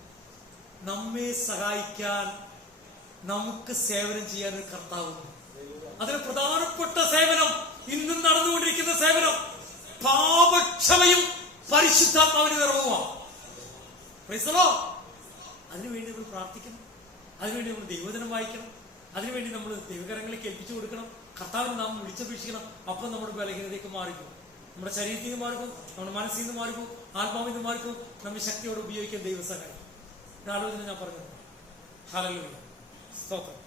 നമ്മെ സഹായിക്കാൻ, നമുക്ക് സേവനം ചെയ്യാൻ ഒരു കർത്താവുണ്ട്. അതിന് പ്രധാനപ്പെട്ട സേവനം, ഇന്നും നടന്നുകൊണ്ടിരിക്കുന്ന സേവനം പാപക്ഷമയും പരിശുദ്ധാത്മാവിന്റെ നിറവുമാണ്. Price the Lord. അതിനുവേണ്ടി നമ്മൾ പ്രാർത്ഥിക്കണം, അതിനുവേണ്ടി നമ്മൾ ദൈവവചനം വായിക്കണം, അതിനുവേണ്ടി നമ്മൾ ദൈവകരങ്ങളിലേക്ക് ഏൽപ്പിച്ചു കൊടുക്കണം. കർത്താവിനെ നാം വിളിച്ചപേക്ഷിക്കണം. അപ്പം നമ്മുടെ ബലഹീനതയ്ക്ക് മാറിക്കും, നമ്മുടെ ശരീരത്തിൽ നിന്ന് മാറിക്കും, നമ്മുടെ മനസ്സിൽ നിന്ന് മാറിക്കും, ആത്മാവിൽ നിന്ന് മാറിക്കും. നമ്മെ ശക്തിയോടെ ഉപയോഗിക്കാൻ ദൈവസഹായം. ആലോചന ഞാൻ പറഞ്ഞു. ഹല്ലേലൂയ, സ്തോത്രം.